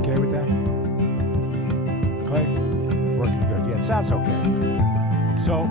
okay with that? Clay? Working good. Yeah, it sounds okay. So,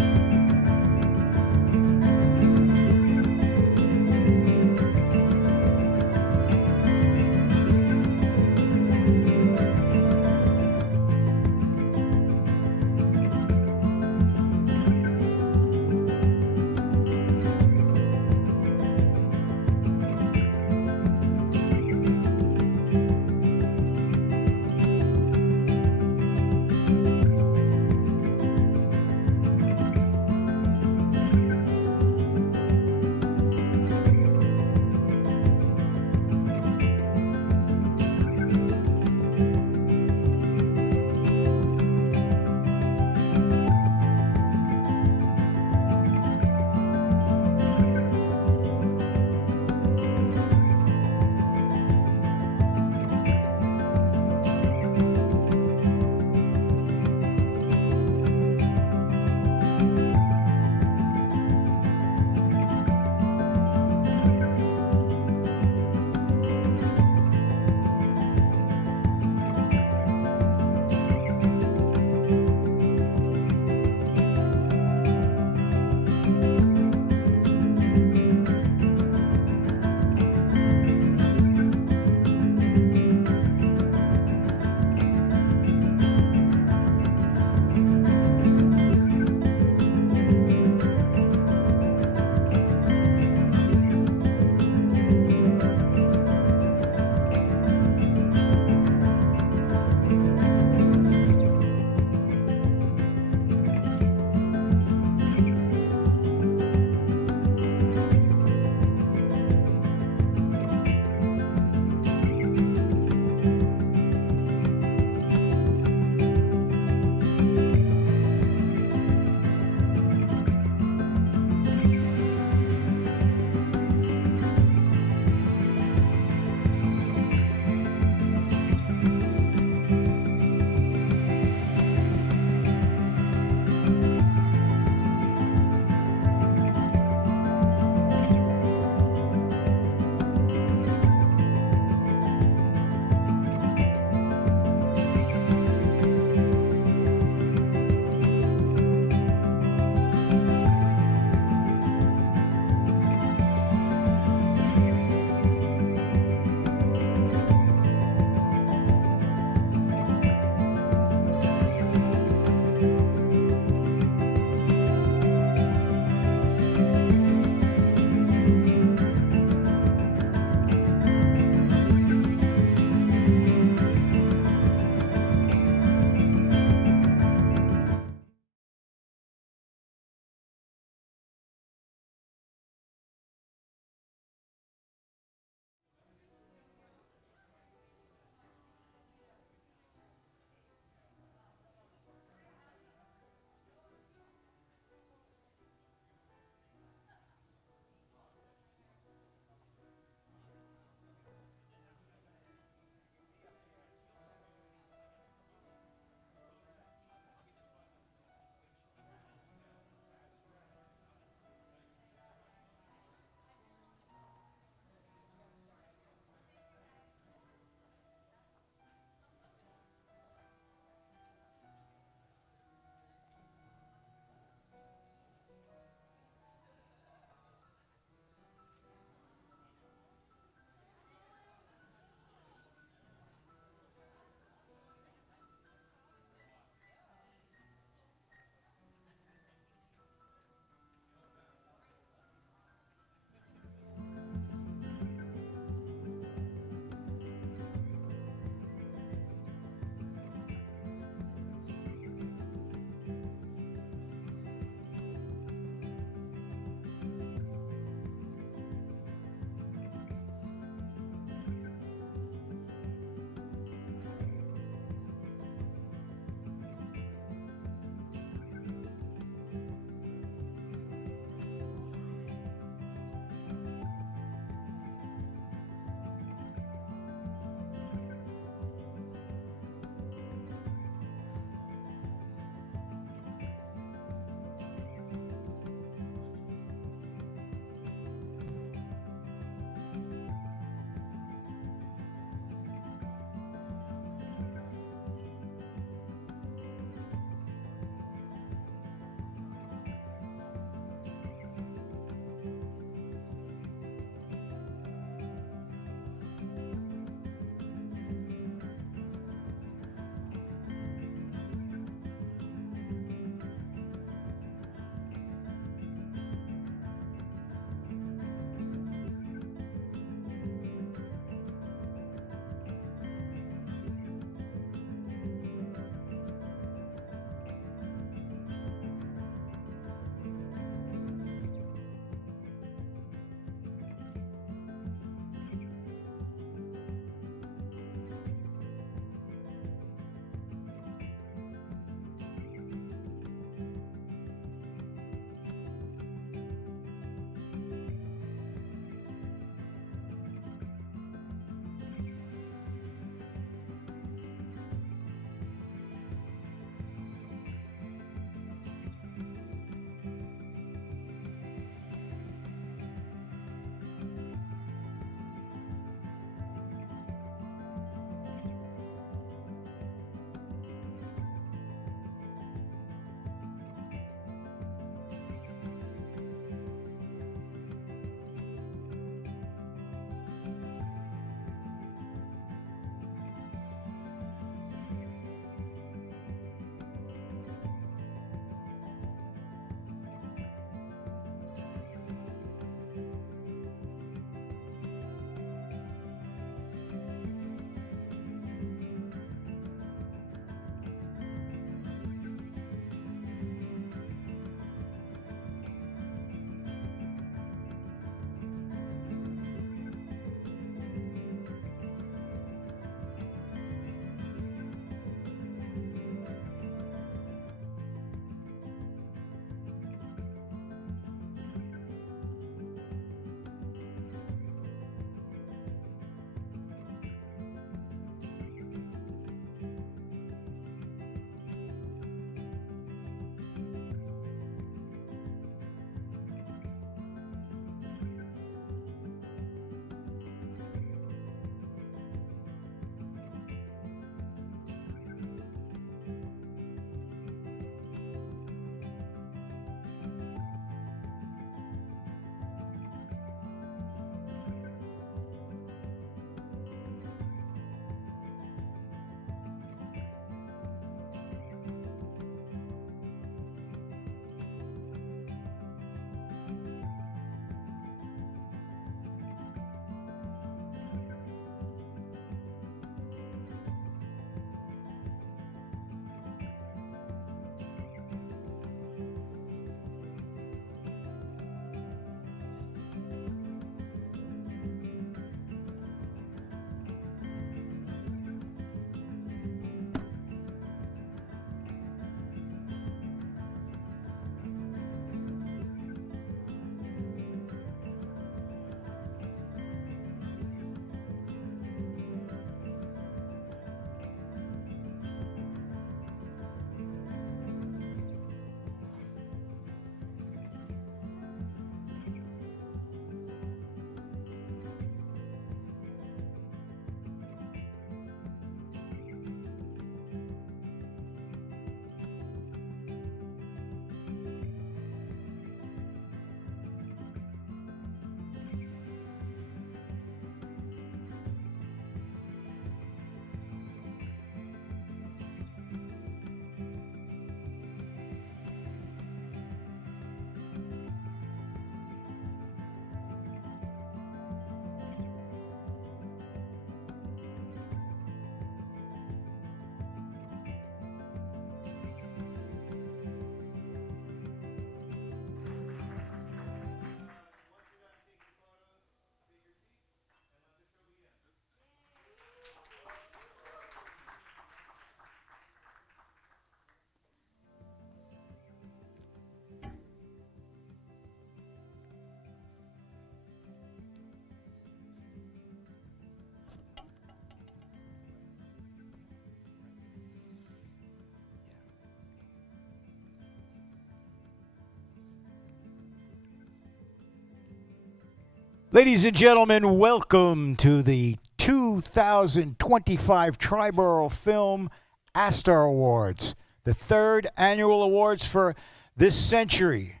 Ladies and gentlemen, welcome to the 2025 Triborough Film Astor Awards, the third annual awards for this century.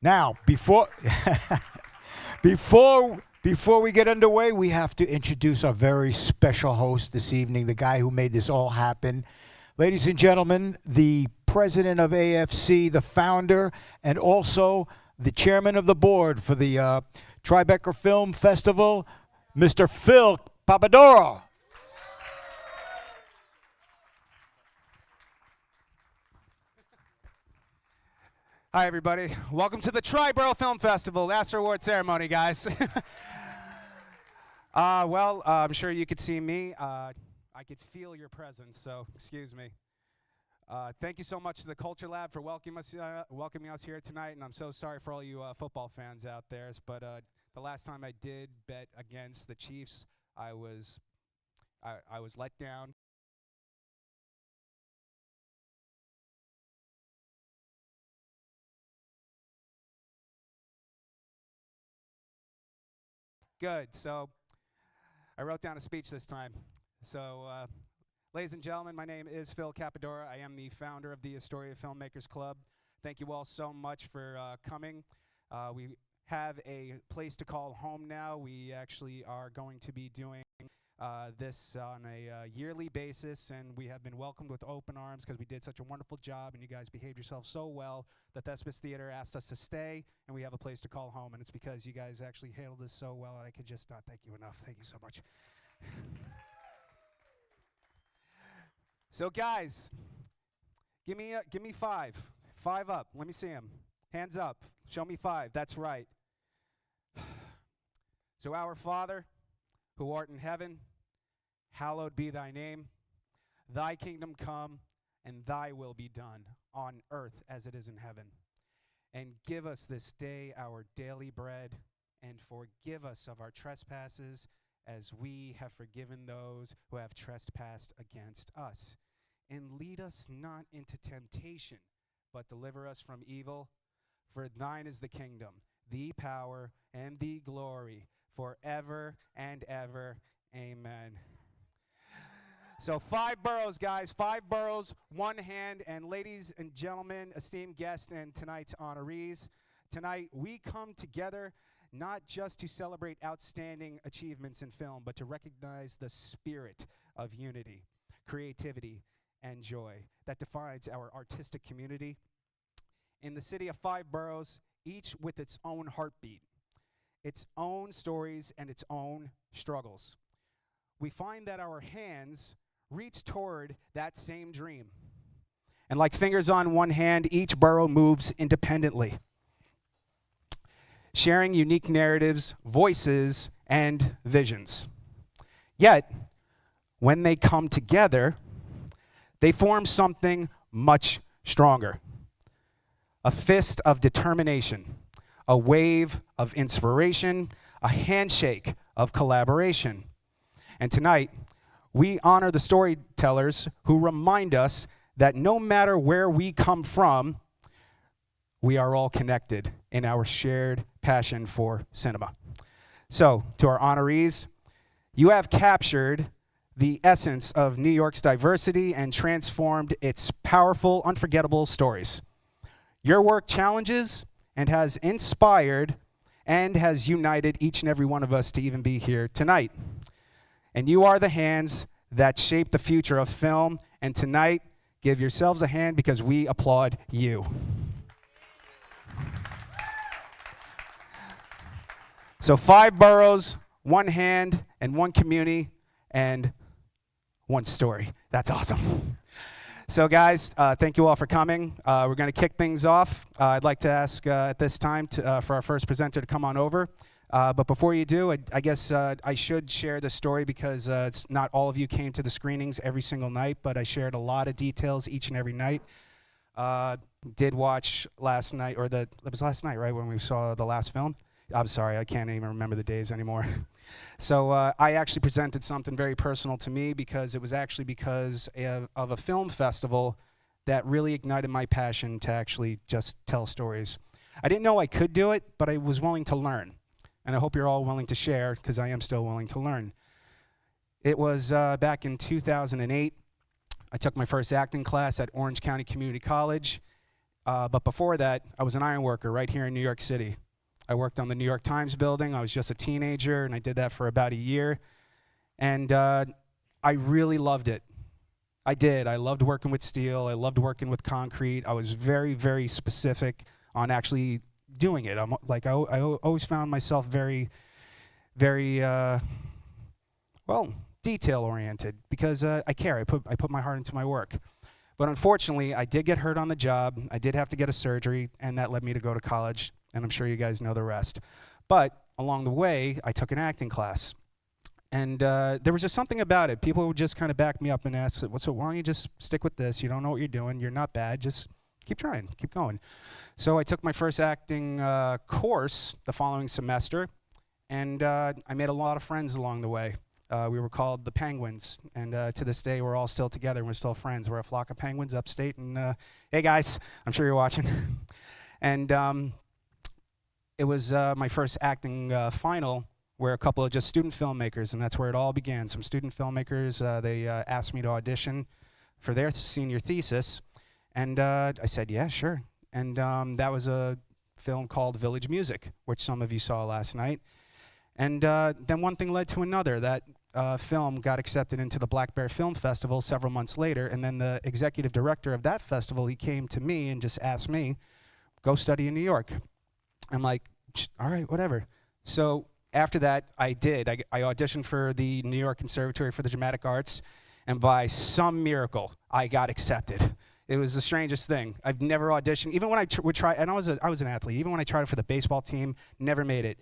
Now, before we get underway, we have to introduce our very special host this evening, the guy who made this all happen. Ladies and gentlemen, the president of AFC, the founder, and also the chairman of the board for the Triborough Film Festival, Mr. Phil Papadoro. Hi, everybody. Welcome to the Triborough Film Festival, Astor Award ceremony, guys. I'm sure you could see me. I could feel your presence, so excuse me. Thank you so much to the Culture Lab for welcoming us here tonight, and I'm so sorry for all you football fans out there. But the last time I did bet against the Chiefs, I was let down. Good. So I wrote down a speech this time. So, ladies and gentlemen, my name is Phil Capadora. I am the founder of the Astoria Filmmakers Club. Thank you all so much for coming. We have a place to call home now. We actually are going to be doing this on a yearly basis, and we have been welcomed with open arms because we did such a wonderful job, and you guys behaved yourselves so well that Thespis Theater asked us to stay, and we have a place to call home, and it's because you guys actually handled this so well, and I could just not thank you enough. Thank you so much. So, guys, give me 5. 5 up. Let me see them. Hands up. Show me 5. That's right. So, our Father, who art in heaven, hallowed be thy name. Thy kingdom come, and thy will be done, on earth as it is in heaven. And give us this day our daily bread, and forgive us of our trespasses, as we have forgiven those who have trespassed against us. And lead us not into temptation, but deliver us from evil. For thine is the kingdom, the power, and the glory, forever and ever. Amen. So 5 boroughs, guys. 5 boroughs, 1 hand. And ladies and gentlemen, esteemed guests and tonight's honorees, tonight we come together not just to celebrate outstanding achievements in film, but to recognize the spirit of unity, creativity, and joy that defines our artistic community. In the city of 5 boroughs, each with its own heartbeat, its own stories, and its own struggles, we find that our hands reach toward that same dream. And like fingers on one hand, each borough moves independently, sharing unique narratives, voices, and visions. Yet, when they come together, they form something much stronger. A fist of determination, a wave of inspiration, a handshake of collaboration. And tonight, we honor the storytellers who remind us that no matter where we come from, we are all connected in our shared passion for cinema. So, to our honorees, you have captured the essence of New York's diversity and transformed its powerful, unforgettable stories. Your work challenges and has inspired and has united each and every one of us to even be here tonight. And you are the hands that shape the future of film. And tonight, give yourselves a hand because we applaud you. So 5 boroughs, 1 hand, and 1 community, and 1 story. That's awesome. So guys, thank you all for coming. We're going to kick things off. I'd like to ask at this time for our first presenter to come on over. But before you do, I guess I should share the story because it's not all of you came to the screenings every single night, but I shared a lot of details each and every night. Did watch last night, it was last night, right, when we saw the last film? I'm sorry, I can't even remember the days anymore. So I actually presented something very personal to me because it was actually because of a film festival that really ignited my passion to actually just tell stories. I didn't know I could do it, but I was willing to learn. and I hope you're all willing to share, because I am still willing to learn. It was back in 2008. I took my first acting class at Orange County Community College, but before that, I was an iron worker right here in New York City. I worked on the New York Times building. I was just a teenager, and I did that for about a year, and I really loved it. I did. I loved working with steel. I loved working with concrete. I was very, very specific on actually doing it. I always found myself very, very, well, detail-oriented, because I care. I put my heart into my work. But unfortunately, I did get hurt on the job. I did have to get a surgery, and that led me to go to college, and I'm sure you guys know the rest. But along the way, I took an acting class. And there was just something about it. People would just kind of back me up and ask, so why don't you just stick with this? You don't know what you're doing. You're not bad. Just keep trying. Keep going. So I took my first acting course the following semester, and I made a lot of friends along the way. We were called the Penguins, and to this day, we're all still together, and we're still friends. We're a flock of penguins upstate, and hey, guys, I'm sure you're watching. And it was my first acting final, where a couple of just student filmmakers, and that's where it all began. Some student filmmakers, they asked me to audition for their senior thesis, and I said, yeah, sure. And that was a film called Village Music, which some of you saw last night. And then one thing led to another. That film got accepted into the Black Bear Film Festival several months later, and then the executive director of that festival, he came to me and just asked me, go study in New York. I'm like, all right, whatever. So after that, I did. I auditioned for the New York Conservatory for the Dramatic Arts, and by some miracle, I got accepted. It was the strangest thing. I've never auditioned. Even when I would try, and I was an athlete. Even when I tried for the baseball team, never made it.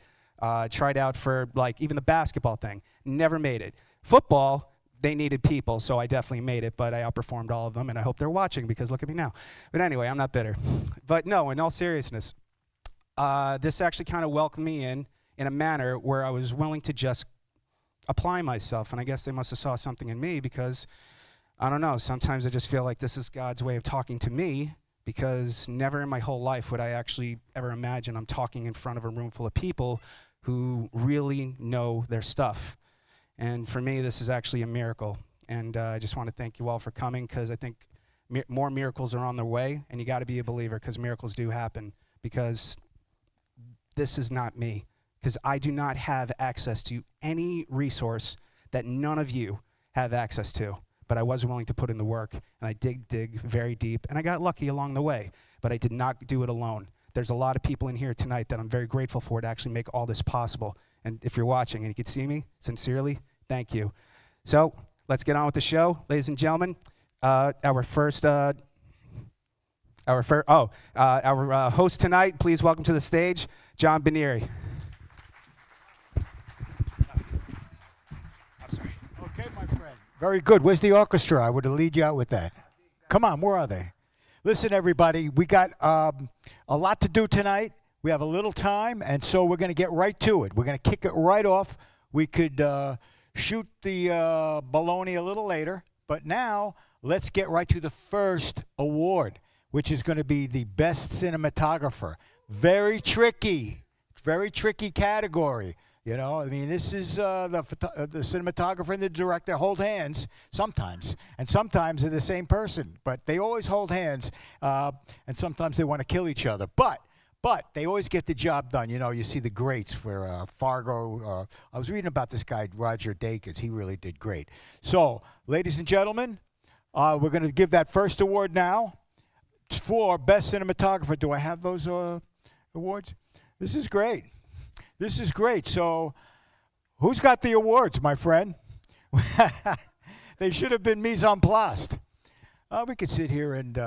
Tried out for even the basketball thing, never made it. Football, they needed people, so I definitely made it, but I outperformed all of them, and I hope they're watching, because look at me now. But anyway, I'm not bitter. But no, in all seriousness, this actually kind of welcomed me in a manner where I was willing to just apply myself. And I guess they must have saw something in me, because, I don't know, sometimes I just feel like this is God's way of talking to me, because never in my whole life would I actually ever imagine I'm talking in front of a room full of people who really know their stuff. And for me, this is actually a miracle. And I just want to thank you all for coming, because I think more miracles are on their way, and you got to be a believer, because miracles do happen, because this is not me. Because I do not have access to any resource that none of you have access to. But I was willing to put in the work, and I dig very deep, and I got lucky along the way, but I did not do it alone. There's a lot of people in here tonight that I'm very grateful for to actually make all this possible. And if you're watching and you can see me, sincerely, thank you. So let's get on with the show, ladies and gentlemen. Our host tonight, please welcome to the stage, John Banieri. Okay, my friend. Very good. Where's the orchestra? I would have lead you out with that. Come on, where are they? Listen, everybody, we got a lot to do tonight. We have a little time, and so we're going to get right to it. We're going to kick it right off. We could shoot the baloney a little later, but now let's get right to the first award, which is going to be the Best Cinematographer. Very tricky category. You know, I mean, this is the cinematographer and the director hold hands sometimes, and sometimes they're the same person, but they always hold hands, and sometimes they want to kill each other. But they always get the job done. You know, you see the greats for Fargo. I was reading about this guy, Roger Deakins. He really did great. So, ladies and gentlemen, we're going to give that first award now for Best Cinematographer. Do I have those awards? This is great. This is great. So, who's got the awards, my friend? They should have been mise en place. We could sit here and,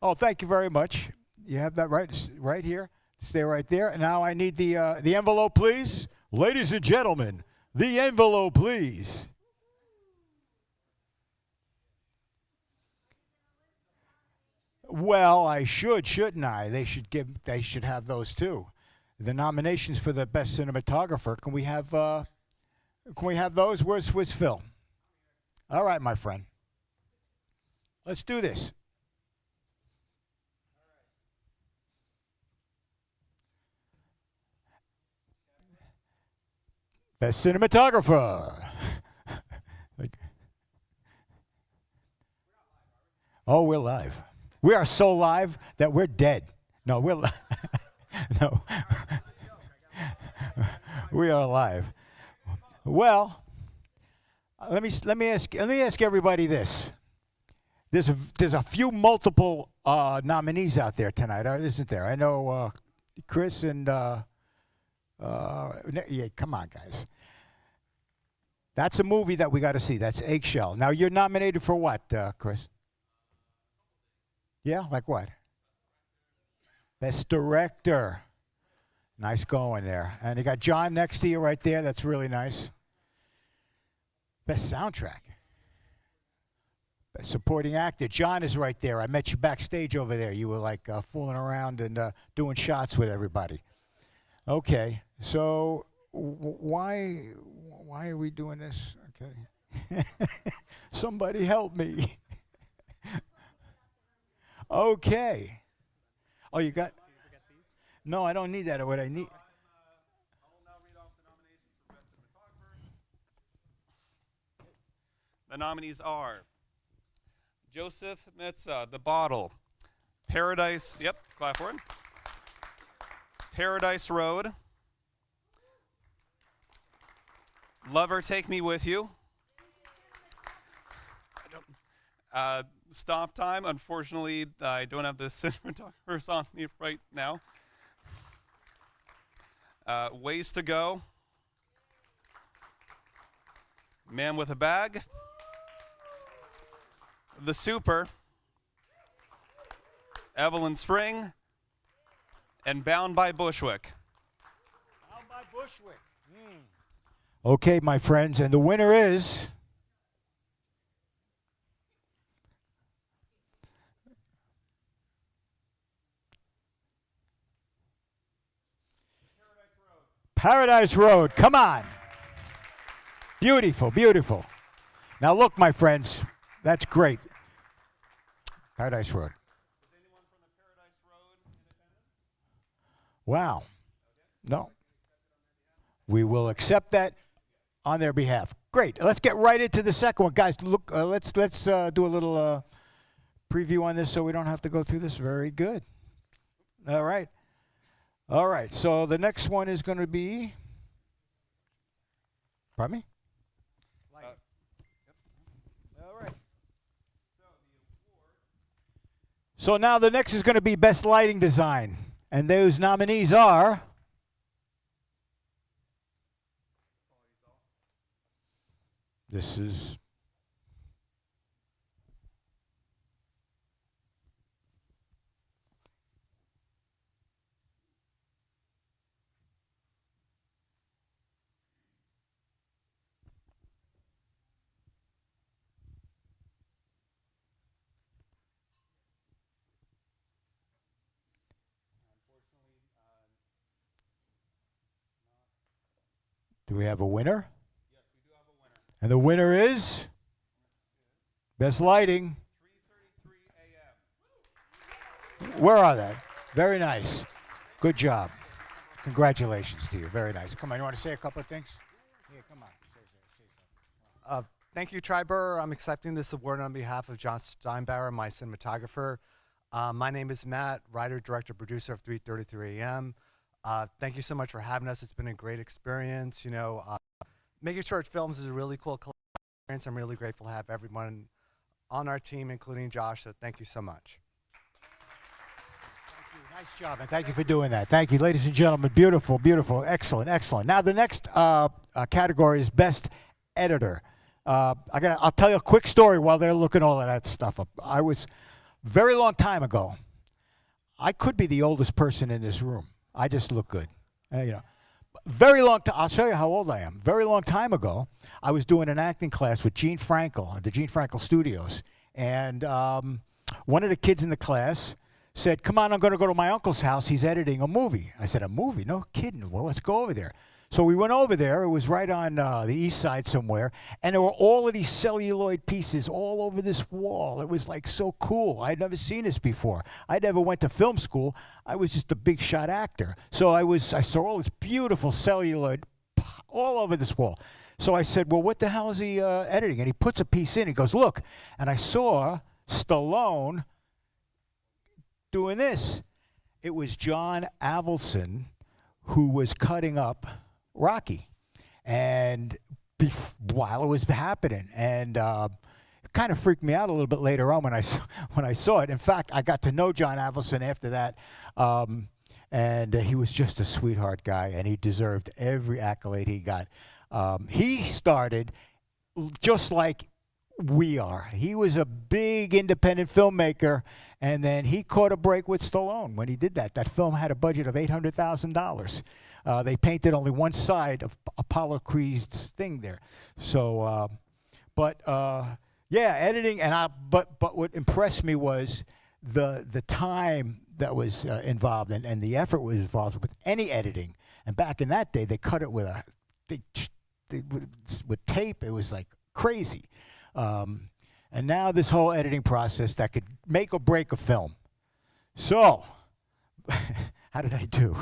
oh, thank you very much. You have that right here. Stay right there. And now I need the envelope, please. Ladies and gentlemen, the envelope, please. Well, I shouldn't I? They should have those too. The nominations for the Best Cinematographer. Can we have those? Where's Phil? All right, my friend. Let's do this. Best cinematographer. Like- oh, we're live. We are so live that we're dead. No, we're no. We are live. Well, let me ask everybody this. There's a few multiple nominees out there tonight, isn't there? I know Chris and yeah, come on, guys. That's a movie that we got to see. That's Eggshell. Now you're nominated for what, Chris? Yeah, like what? Best director. Nice going there. And you got John next to you right there. That's really nice. Best soundtrack. Best supporting actor. John is right there. I met you backstage over there. You were like fooling around and doing shots with everybody. Okay, so why are we doing this? Okay. Somebody help me. Okay. Oh, you got? No, I don't need that. What I need. I'll now read off the nominations for Best Cinematographer. The nominees are Joseph Metza, The Bottle, Paradise, yep, clap for him. Paradise Road, Lover, Take Me With You. Stop Time, unfortunately, I don't have the cinematographers on me right now. Ways to Go, Man with a Bag, The Super, Evelyn Spring, and Bound by Bushwick. Bound by Bushwick. Okay, my friends, and the winner is Paradise Road. Come on. Beautiful, beautiful. Now look, my friends, that's great. Paradise Road. Is anyone from the Paradise Road in attendance? Wow. No. We will accept that on their behalf. Great. Let's get right into the second one, guys. Look, let's do a little preview on this so we don't have to go through this. Very good. All right. All right. So the next one is going to be. Pardon me. All right. So now the next is going to be Best Lighting Design, and those nominees are. This is. Do we have a winner? Yes, we do have a winner. And the winner is Best Lighting. 3:33 a.m. Where are they? Very nice. Good job. Congratulations to you. Very nice. Come on, you want to say a couple of things? Yeah, come on. Say something. Thank you, Triborough. I'm accepting this award on behalf of John Steinbauer, my cinematographer. My name is Matt, writer, director, producer of 3:33 a.m. Thank you so much for having us. It's been a great experience. You know, making short films is a really cool experience. I'm really grateful to have everyone on our team, including Josh. So thank you so much. Thank you. Nice job, and thank you for doing that. Thank you, ladies and gentlemen. Beautiful, beautiful, excellent, excellent. Now the next category is Best Editor. I'll tell you a quick story while they're looking all of that stuff up. I was very long time ago. I could be the oldest person in this room. I just look good, you know. Very long time. I'll show you how old I am. Very long time ago, I was doing an acting class with Gene Frankel at the Gene Frankel Studios, and one of the kids in the class said, "Come on, I'm going to go to my uncle's house. He's editing a movie." I said, "A movie? No kidding. Well, let's go over there." So we went over there. It was right on the east side somewhere, and there were all of these celluloid pieces all over this wall. It was like so cool. I'd never seen this before. I never went to film school. I was just a big shot actor. So I saw all this beautiful celluloid all over this wall. So I said, well, what the hell is he editing? And he puts a piece in. He goes, look. And I saw Stallone doing this. It was John Avildsen who was cutting up Rocky, and while it was happening, and it kind of freaked me out a little bit later on when I saw it. In fact, I got to know John Avildsen after that, and he was just a sweetheart guy, and he deserved every accolade he got. He started just like we are. He was a big independent filmmaker, and then he caught a break with Stallone when he did that. That film had a budget of $800,000. They painted only one side of Apollo Creed's thing there. So, yeah, editing, and but what impressed me was the time that was involved and the effort was involved with any editing. And back in that day, they cut it with with tape. It was like crazy. And now this whole editing process that could make or break a film. So, how did I do?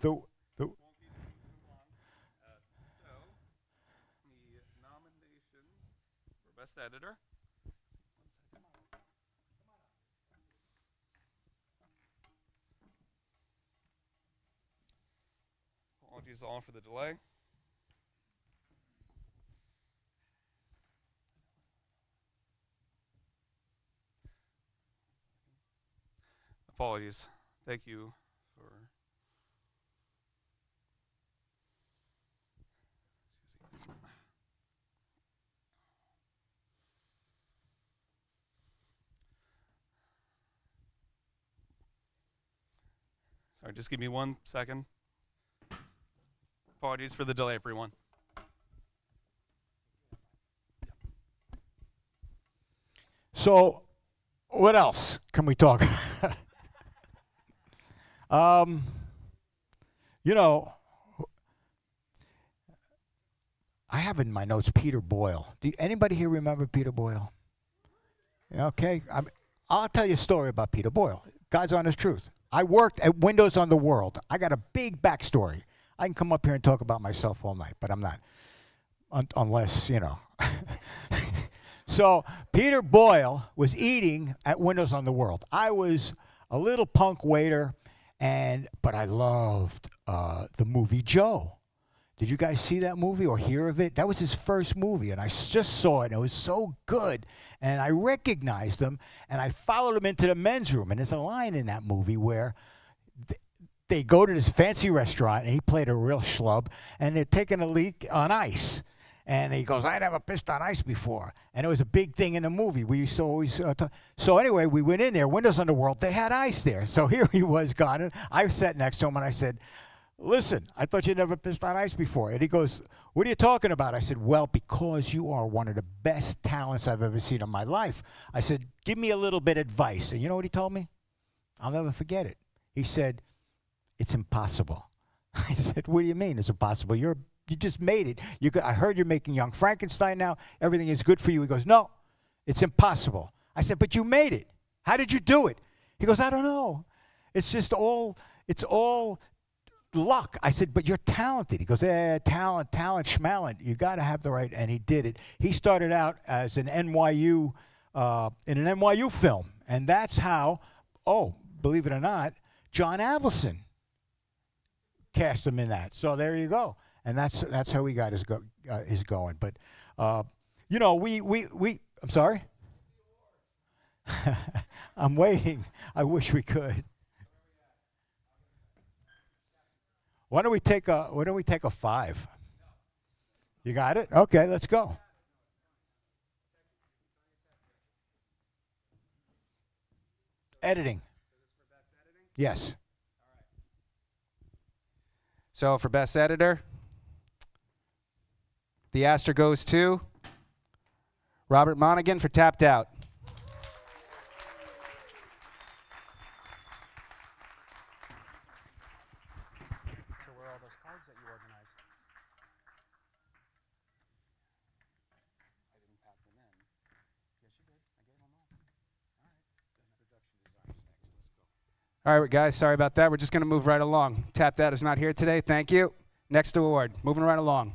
So, the nominations for Best Editor. Apologies all for the delay. Apologies. Thank you for. Sorry, just give me 1 second. Apologies for the delay, everyone. So, what else can we talk? You know, I have in my notes Peter Boyle. Do anybody here remember Peter Boyle? Okay, I'll tell you a story about Peter Boyle. God's honest truth. I worked at Windows on the World. I got a big backstory. I can come up here and talk about myself all night, but I'm not, unless, you know. So Peter Boyle was eating at Windows on the World. I was a little punk waiter, but I loved the movie Joe. Did you guys see that movie or hear of it? That was his first movie, and I just saw it, and it was so good. And I recognized him, and I followed him into the men's room. And there's a line in that movie where they go to this fancy restaurant, and he played a real schlub, and they're taking a leak on ice. And he goes, I never pissed on ice before. And it was a big thing in the movie. We used to always talk. So anyway, we went in there, Windows on the World. They had ice there. So here he was gone. And I sat next to him, and I said, listen, I thought you never pissed on ice before. And he goes, what are you talking about? I said, well, because you are one of the best talents I've ever seen in my life. I said, give me a little bit of advice. And you know what he told me? I'll never forget it. He said, it's impossible. I said, what do you mean it's impossible? You just made it. I heard you're making Young Frankenstein now. Everything is good for you. He goes, no, it's impossible. I said, but you made it. How did you do it? He goes, I don't know. It's all luck. I said, but you're talented. He goes, talent, schmalent. You got to have the right, and he did it. He started out as an NYU, in an NYU film, and that's how, believe it or not, John Avildsen cast him in that. So there you go. And that's how we got his going. But you know, we I'm sorry. I'm waiting. I wish we could. Why don't we take a 5? You got it? Okay, let's go. Editing. Yes. So for Best Editor, the Astor goes to Robert Monaghan for Tapped Out. So where are all those cards that you organized? I didn't pack them in. Yes, you did. I gave them all. All right. Production designs next. Let's go. All right, guys, sorry about that. We're just going to move right along. Tapped Out is not here today. Thank you. Next award. Moving right along.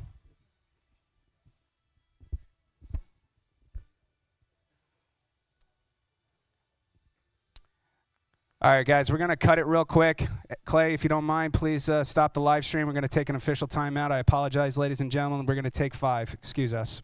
All right, guys, we're going to cut it real quick. Clay, if you don't mind, please stop the live stream. We're going to take an official timeout. I apologize, ladies and gentlemen. We're going to take 5. Excuse us.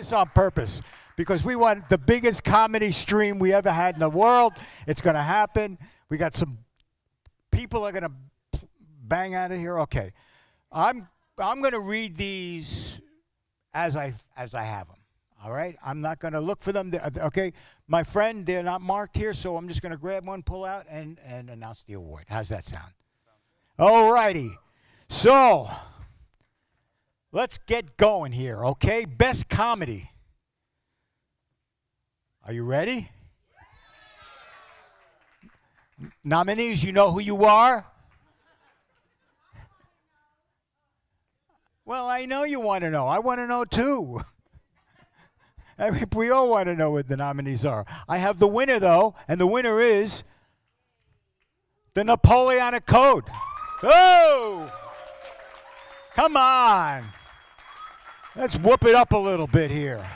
this on purpose because we want the biggest comedy stream we ever had in the world. It's going to happen. We got some people are going to bang out of here. Okay. I'm going to read these as I have them. All right? I'm not going to look for them. Okay? My friend, they're not marked here, so I'm just going to grab one, pull out, and announce the award. How's that sound? All righty. So, let's get going here, okay? Best comedy. Are you ready? Nominees, you know who you are? Well, I know you want to know. I want to know too. We all want to know what the nominees are. I have the winner, though, and the winner is the Napoleonic Code. Oh! Come on. Let's whoop it up a little bit here.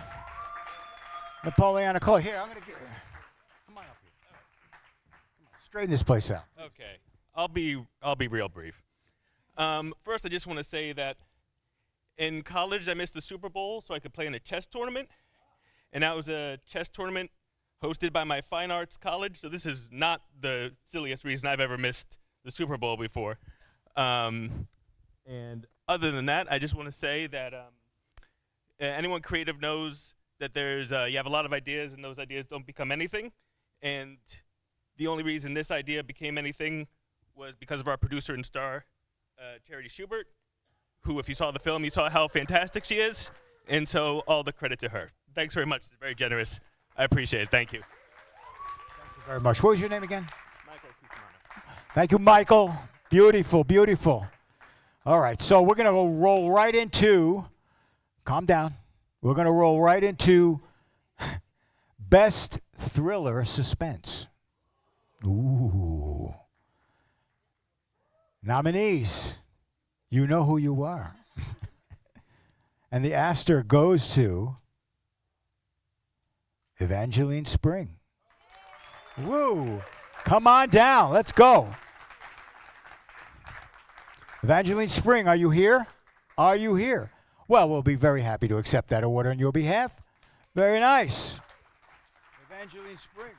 Napoleonic Code. Here, I'm going to get... Come on up here. Come on, straighten this place out. Okay. I'll be real brief. First, I just want to say that in college, I missed the Super Bowl so I could play in a chess tournament. And that was a chess tournament hosted by my fine arts college. So this is not the silliest reason I've ever missed the Super Bowl before. And other than that, I just want to say that anyone creative knows that there's you have a lot of ideas and those ideas don't become anything. And the only reason this idea became anything was because of our producer and star, Charity Schubert, who, if you saw the film, you saw how fantastic she is. And so all the credit to her. Thanks very much. It's very generous. I appreciate it. Thank you. Thank you very much. What was your name again? Michael Cusimano. Thank you, Michael. Beautiful, beautiful. All right, so we're going to roll right into, calm down. We're going to roll right into Best Thriller Suspense. Ooh. Nominees, you know who you are. And the Astor goes to Evangeline Spring. Woo. Come on down. Let's go. Evangeline Spring, are you here? Are you here? Well, we'll be very happy to accept that award on your behalf. Very nice. Evangeline Spring.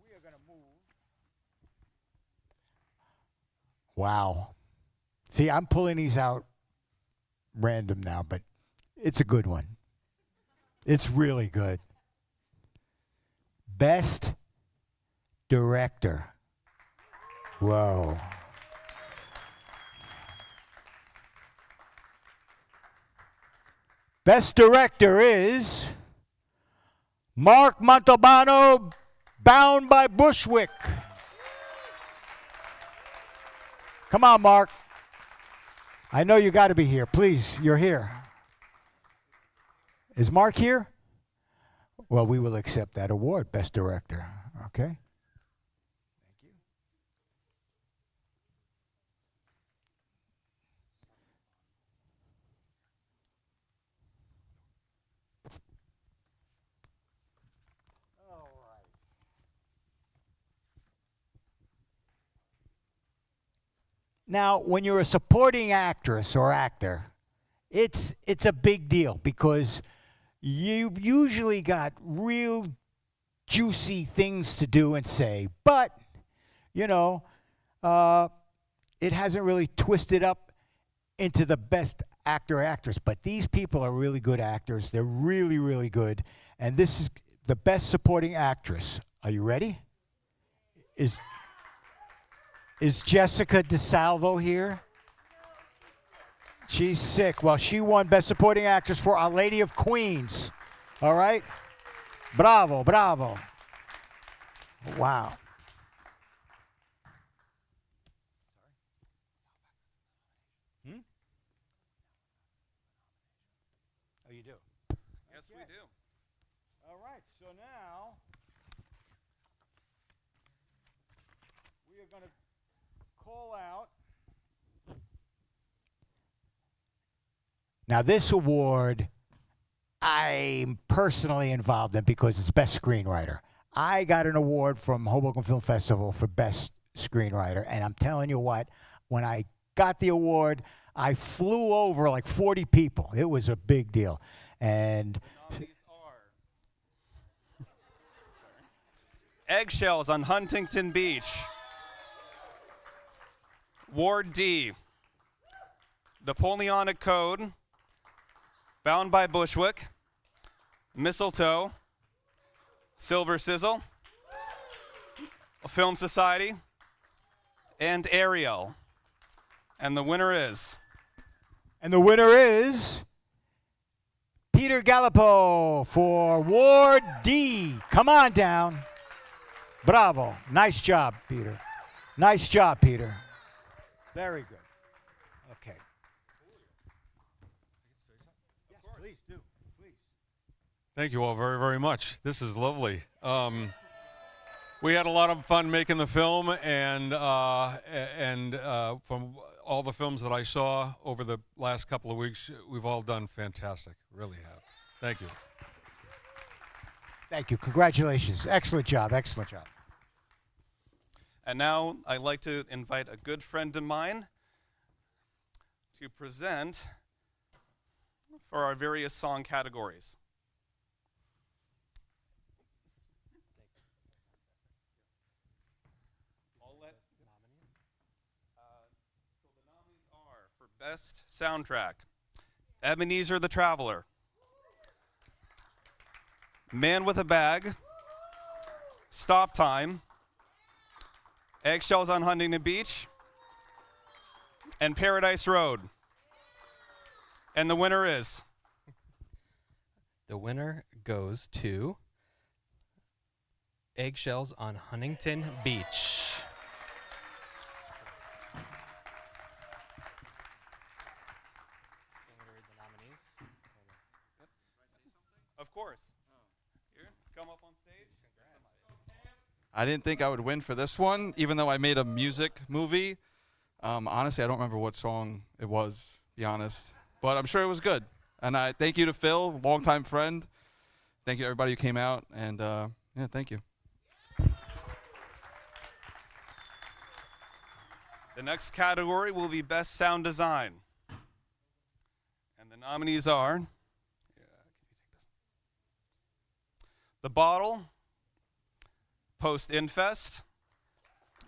We are going to move. Wow. See, I'm pulling these out random now, but it's a good one. It's really good. Best Director. Whoa. Best Director is Mark Montalbano, Bound by Bushwick. Come on, Mark. I know you got to be here. Please, you're here. Is Mark here? Well, we will accept that award, Best Director. Okay? Thank you. All right. Now, when you're a supporting actress or actor, it's a big deal because you usually got real juicy things to do and say, but, you know, it hasn't really twisted up into the best actor or actress. But these people are really good actors. They're really, really good. And this is the best supporting actress. Are you ready? Is Jessica DeSalvo here? She's sick. Well, she won Best Supporting Actress for Our Lady of Queens. All right? Bravo, bravo. Wow. Oh, you do? Yes, we do. All right, so now we are going to call out. Now, this award I'm personally involved in because it's Best Screenwriter. I got an award from Hoboken Film Festival for Best Screenwriter, and I'm telling you what, when I got the award, I flew over like 40 people. It was a big deal. And Nominees are Eggshells on Huntington Beach. Ward D. Napoleonic Code. Bound by Bushwick. Mistletoe. Silver Sizzle. Film Society. And Ariel. And the winner is... Peter Gallipo for Ward D. Come on down. Bravo. Nice job, Peter. Nice job, Peter. Very good. Okay. Yes, please do. Please. Thank you all very, very much. This is lovely. We had a lot of fun making the film, and from all the films that I saw over the last couple of weeks, we've all done fantastic. Really have. Thank you. Thank you. Congratulations. Excellent job. Excellent job. And now I'd like to invite a good friend of mine to present for our various song categories. So the nominees are for Best Soundtrack, Ebenezer the Traveler, Man with a Bag, Stop Time, Eggshells on Huntington Beach, and Paradise Road. And the winner is... The winner goes to Eggshells on Huntington Beach. Of course. Here, come up on stage. I didn't think I would win for this one, even though I made a music movie. Honestly, I don't remember what song it was, to be honest. But I'm sure it was good. And I thank you to Phil, longtime friend. Thank you to everybody who came out. And yeah, thank you. The next category will be Best Sound Design. And the nominees are... The Bottle, Post Infest,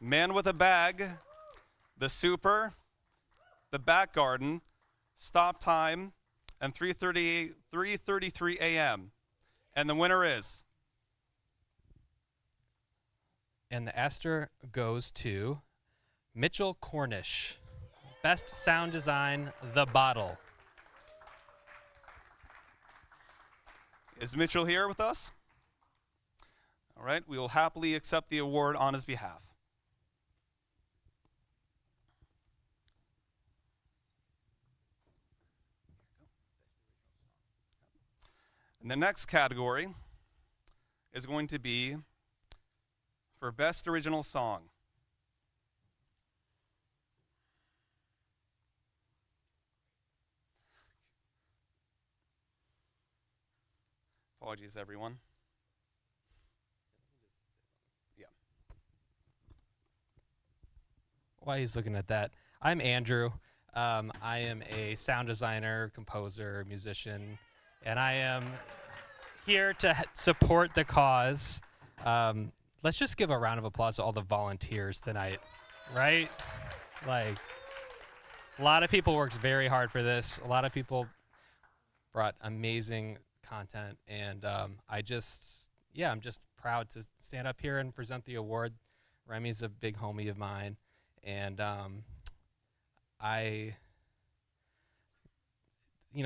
Man with a Bag, The Super, The Back Garden, Stop Time, and 3:33 a.m. And the winner is... And the Astor goes to Mitchell Cornish. Best Sound Design, The Bottle. Is Mitchell here with us? All right, we will happily accept the award on his behalf. And the next category is going to be for Best Original Song. Apologies, everyone. While he's looking at that, I'm Andrew. I am a sound designer, composer, musician, and I am here to support the cause. Let's just give a round of applause to all the volunteers tonight, right? Like, a lot of people worked very hard for this. A lot of people brought amazing content, and I'm just proud to stand up here and present the award. Remy's a big homie of mine. And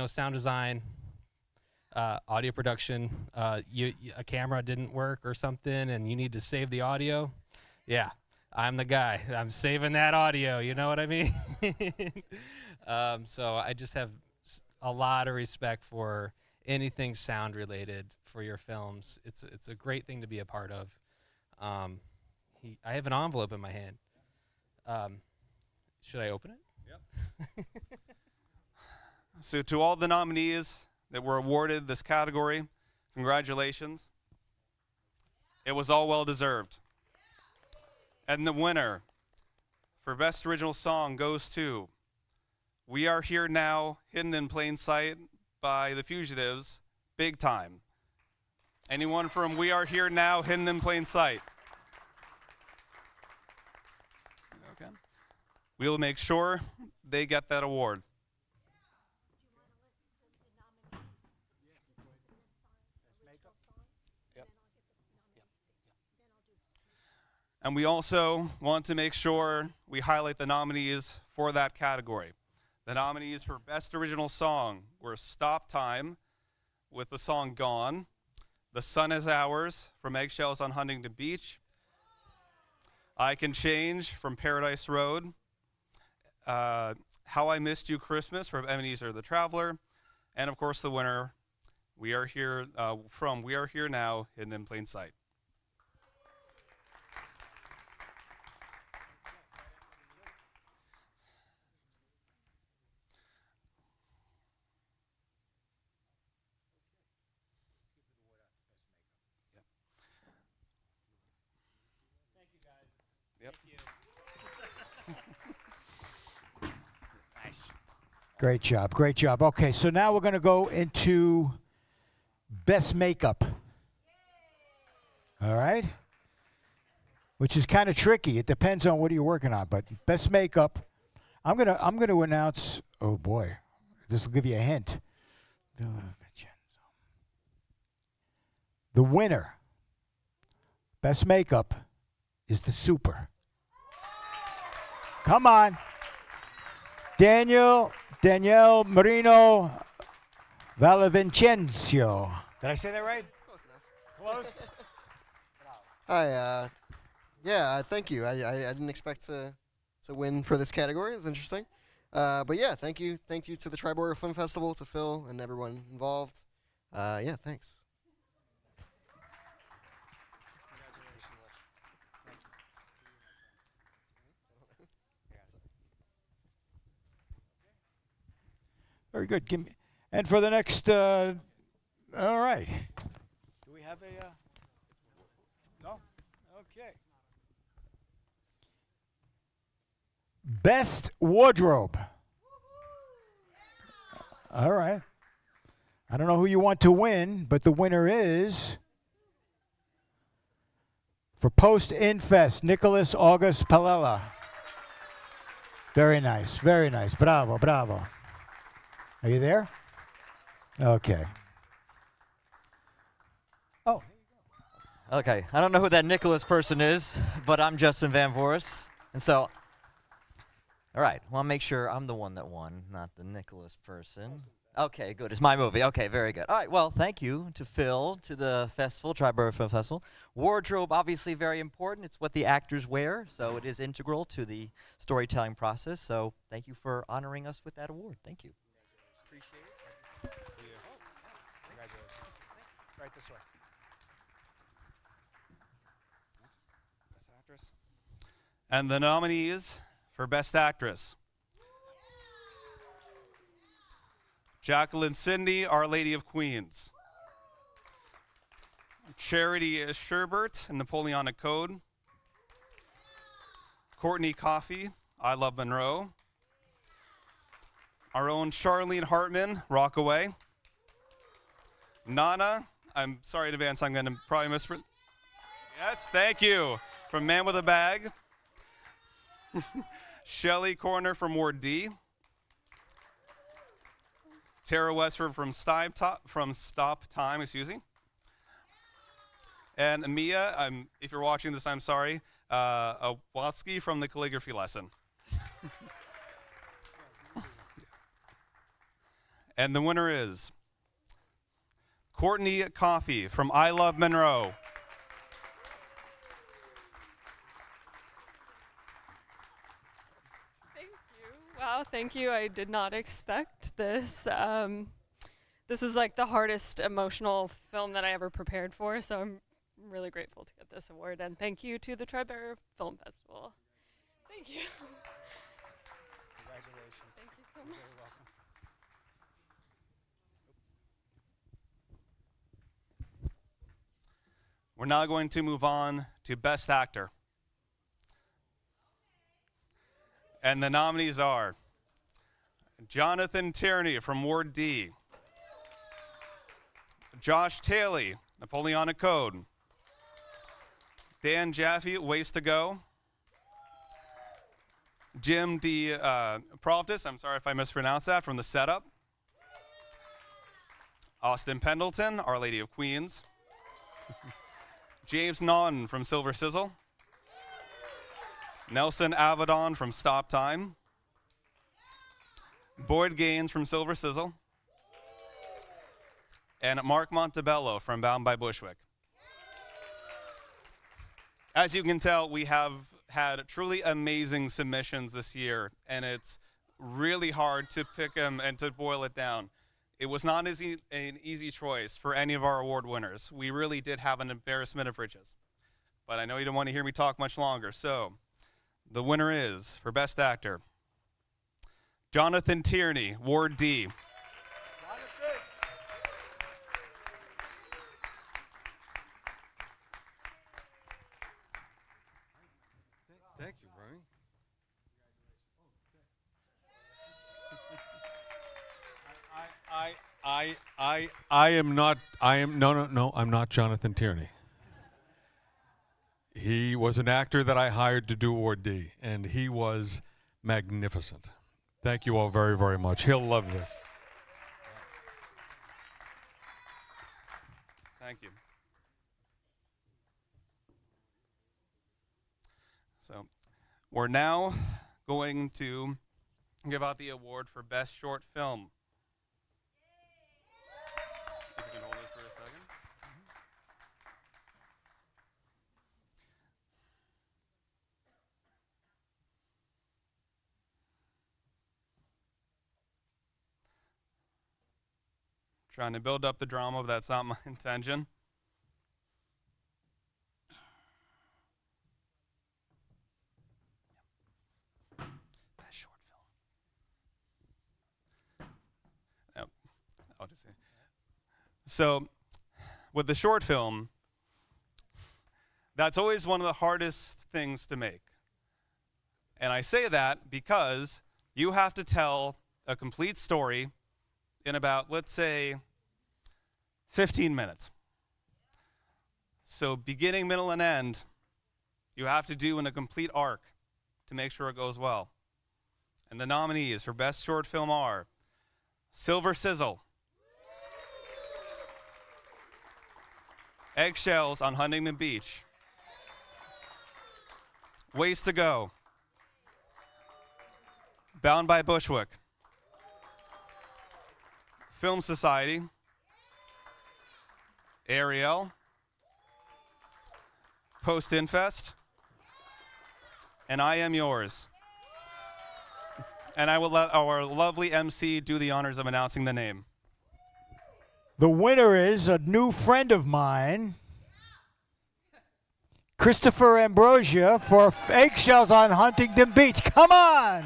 sound design, audio production, a camera didn't work or something and you need to save the audio. Yeah, I'm the guy. I'm saving that audio, you know what I mean? So I just have a lot of respect for anything sound related for your films. It's a great thing to be a part of. I have an envelope in my hand. Should I open it? Yep. So to all the nominees that were awarded this category, congratulations. It was all well deserved. And the winner for Best Original Song goes to We Are Here Now, Hidden in Plain Sight by The Fugitives, Big Time. Anyone from We Are Here Now, Hidden in Plain Sight? Okay. We'll make sure they get that award. And we also want to make sure we highlight the nominees for that category. The nominees for Best Original Song were Stop Time with the song Gone, The Sun Is Ours from Eggshells on Huntington Beach, I Can Change from Paradise Road, How I Missed You Christmas from Ebenezer the Traveler, and of course the winner, We Are Here from We Are Here Now, Hidden in Plain Sight. Great job. Great job. Okay, so now we're going to go into Best Makeup. All right? Which is kind of tricky. It depends on what you're working on, but Best Makeup, I'm going to announce, oh boy, this will give you a hint. The winner, Best Makeup, is the Super. Come on. Danielle Marino Valavincencio. Did I say that right? Close enough. Close? Hi. Yeah. Thank you. I didn't expect to win for this category. It's interesting. But yeah, thank you. Thank you to the Triborough Film Festival, to Phil and everyone involved. Yeah, thanks. Very good. Give me, and for the next, all right. Do we have a, no? Okay. Best Wardrobe. All right. I don't know who you want to win, but the winner is, for Post Infest, Nicholas August Palella. Very nice. Very nice. Bravo, bravo. Are you there? Okay. Oh. Okay, I don't know who that Nicholas person is, but I'm Justin Van Voris. And so, all right, well, I'll make sure I'm the one that won, not the Nicholas person. Okay, good. It's my movie. Okay, very good. All right, well, thank you to Phil, to the festival, Triborough Film Festival. Wardrobe, obviously very important. It's what the actors wear, so it is integral to the storytelling process. So thank you for honoring us with that award. Thank you. Appreciate it. Congratulations. Right this way. Best Actress. And the nominees for Best Actress: Jacqueline Sidney, Our Lady of Queens; Charity Sherbert, Napoleonic Code; Courtney Coffey, I Love Monroe; our own Charlene Hartman, Rockaway; Nana, I'm sorry in advance, I'm going to probably misprint. Yes, thank you, from Man with a Bag; Shelley Corner from Ward D; Tara Westford from Stop Time, excuse me; and Mia, if you're watching this, I'm sorry, Watsky from The Calligraphy Lesson. And the winner is Courtney Coffey from I Love Monroe. Thank you. Wow, thank you. I did not expect this. This was like the hardest emotional film that I ever prepared for, so I'm really grateful to get this award. And thank you to the Triborough Film Festival. Thank you. Congratulations. Thank you so much. You're very welcome. We're now going to move on to Best Actor. And the nominees are Jonathan Tierney from Ward D. Josh Taylor, Napoleonic Code. Dan Jaffe, Ways to Go. Jim D. Provtis, I'm sorry if I mispronounced that, from The Setup. Austin Pendleton, Our Lady of Queens. James Naughton from Silver Sizzle. Nelson Avedon from Stop Time. Boyd Gaines from Silver Sizzle. And Mark Montebello from Bound by Bushwick. As you can tell, we have had truly amazing submissions this year, and it's really hard to pick them and to boil it down. It was not an easy choice for any of our award winners. We really did have an embarrassment of riches. But I know you don't want to hear me talk much longer, so the winner is, for Best Actor, Jonathan Tierney, Ward D. Thank you, Bernie. I'm not Jonathan Tierney. He was an actor that I hired to do Ward D, and he was magnificent. Thank you all very, very much. He'll love this. Thank you. So we're now going to give out the award for Best Short Film. If you can hold this for a second. Trying to build up the drama, but that's not my intention. Best short film. Yep. I'll just say. So, with the short film, that's always one of the hardest things to make. And I say that because you have to tell a complete story in about, let's say, 15 minutes. So beginning, middle, and end, you have to do in a complete arc to make sure it goes well. And the nominees for Best Short Film are Silver Sizzle, Eggshells on Huntington Beach, Ways to Go, Bound by Bushwick, Film Society, Ariel, Post Infest, and I Am Yours. And I will let our lovely MC do the honors of announcing the name. The winner is a new friend of mine, Christopher Ambrosia, for Eggshells on Huntington Beach. Come on!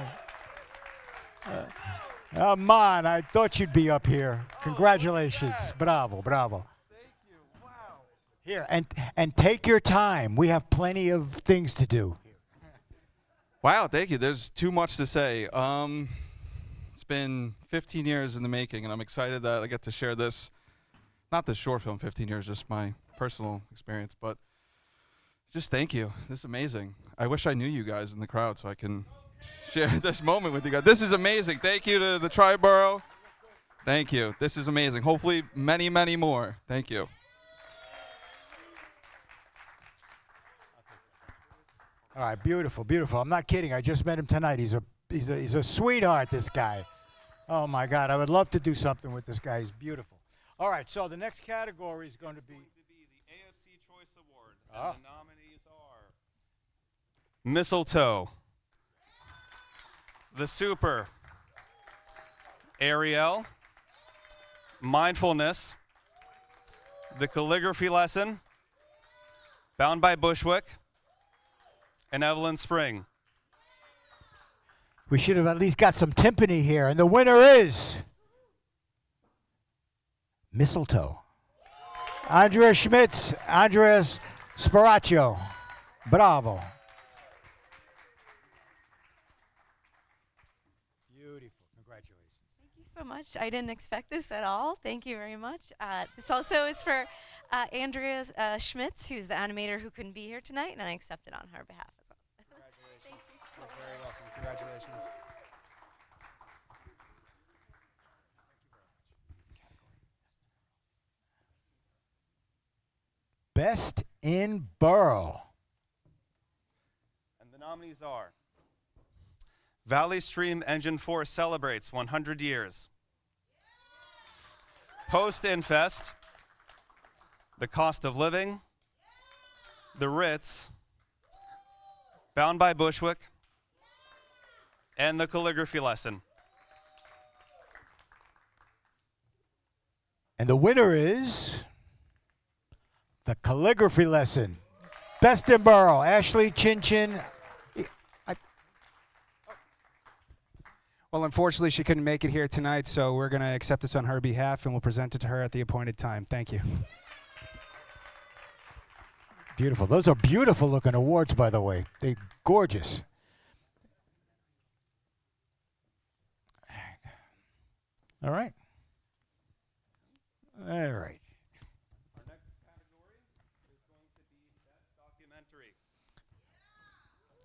Come on, I thought you'd be up here. Congratulations. Bravo, bravo. Thank you. Wow. Here, and take your time. We have plenty of things to do. Wow, thank you. There's too much to say. It's been 15 years in the making, and I'm excited that I get to share this. Not the short film, 15 years, just my personal experience, but just thank you. This is amazing. I wish I knew you guys in the crowd so I can share this moment with you guys. This is amazing. Thank you to the Triborough. Thank you. This is amazing. Hopefully many, many more. Thank you. All right, beautiful, beautiful. I'm not kidding. I just met him tonight. He's a sweetheart, this guy. Oh my God, I would love to do something with this guy. He's beautiful. All right, so the next category is going to be the AFC Choice Award. And the nominees are Mistletoe, The Super, Ariel, Mindfulness, The Calligraphy Lesson, Bound by Bushwick, and Evelyn Spring. We should have at least got some timpani here. And the winner is Mistletoe. Andrea Schmitz, Andreas Sparaccio. Bravo. Beautiful. Congratulations. much. I didn't expect this at all. Thank you very much. This also is for Andrea Schmitz, who's the animator who couldn't be here tonight, and I accept it on her behalf as well. Congratulations. Thank you so You're very welcome. Congratulations. Best in Borough. And the nominees are Valley Stream Engine 4 celebrates 100 years. Post-Infest, The Cost of Living, The Ritz, Bound by Bushwick, and The Calligraphy Lesson. And the winner is The Calligraphy Lesson. Best in Borough, Ashley Chin Chin. Well, unfortunately, she couldn't make it here tonight, so we're going to accept this on her behalf, and we'll present it to her at the appointed time. Thank you. Beautiful. Those are beautiful looking awards, by the way. They're gorgeous. All right. All right. Our next category is going to be Best Documentary.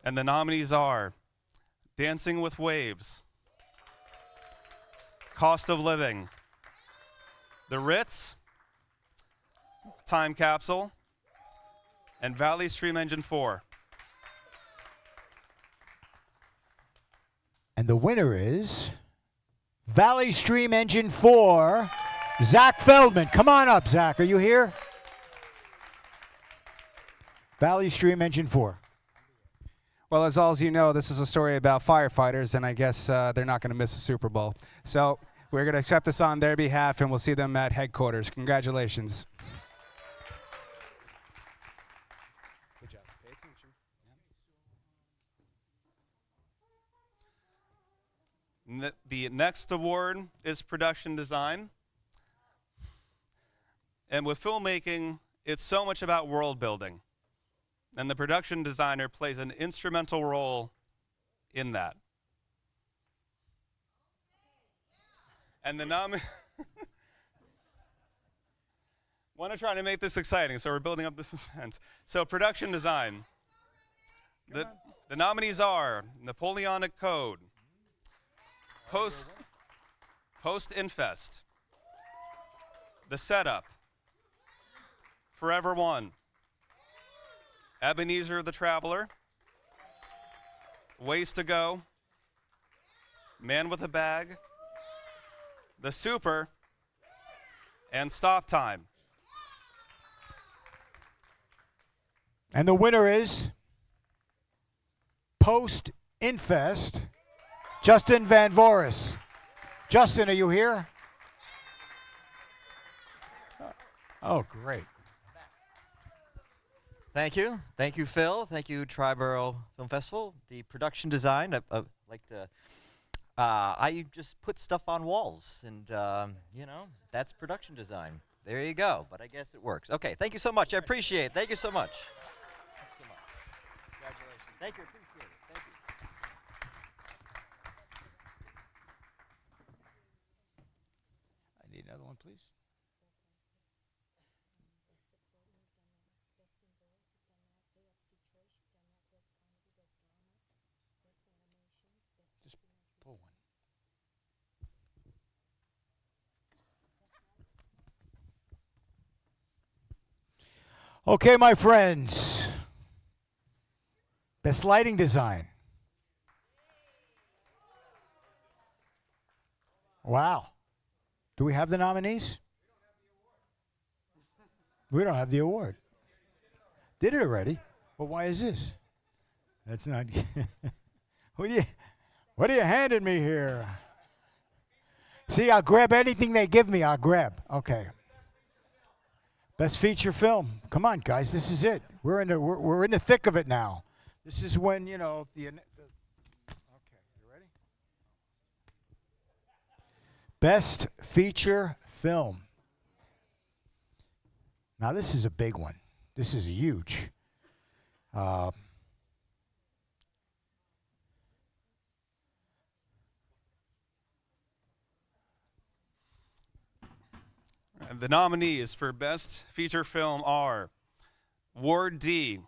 And the nominees are Dancing with Waves, Cost of Living, The Ritz, Time Capsule, and Valley Stream Engine 4. And the winner is Valley Stream Engine 4, Zach Feldman. Come on up, Zach. Are you here? Valley Stream Engine 4. Well, as all as you know, this is a story about firefighters, and I guess they're not going to miss a Super Bowl. So we're going to accept this on their behalf, and we'll see them at headquarters. Congratulations. Good job. Pay attention. The next award is Production Design. And with filmmaking, it's so much about world building. And the production designer plays an instrumental role in that. And the want to try to make this exciting, so we're building up the suspense. So production design. The nominees are Napoleonic Code, Post-Infest, The Setup, Forever One, Ebenezer the Traveler, Ways to Go, Man with a Bag, The Super, and Stop Time. And the winner is Post-Infest, Justin Van Voris. Justin, are you here? Oh, great. Thank you. Thank you, Phil. Thank you, Triborough Film Festival. The production design, I like to, I just put stuff on walls, and, you know, that's production design. There you go, but I guess it works. Okay, thank you so much. I appreciate it. Thank you so much. Thank you so much. Congratulations. Thank you. Appreciate it. Thank you. I need another one, please. Just pull one. Okay, my friends. Best lighting design. Wow. Do we have the nominees? We don't have the award. Did it already? Well, why is this? That's not. What are you handing me here? See, I'll grab anything they give me. I'll grab. Okay. Best feature film. Come on, guys. This is it. We're in the thick of it now. This is when, you know, okay, you ready? Best feature film. Now, this is a big one. This is huge. And the nominees for Best Feature Film are Ward D,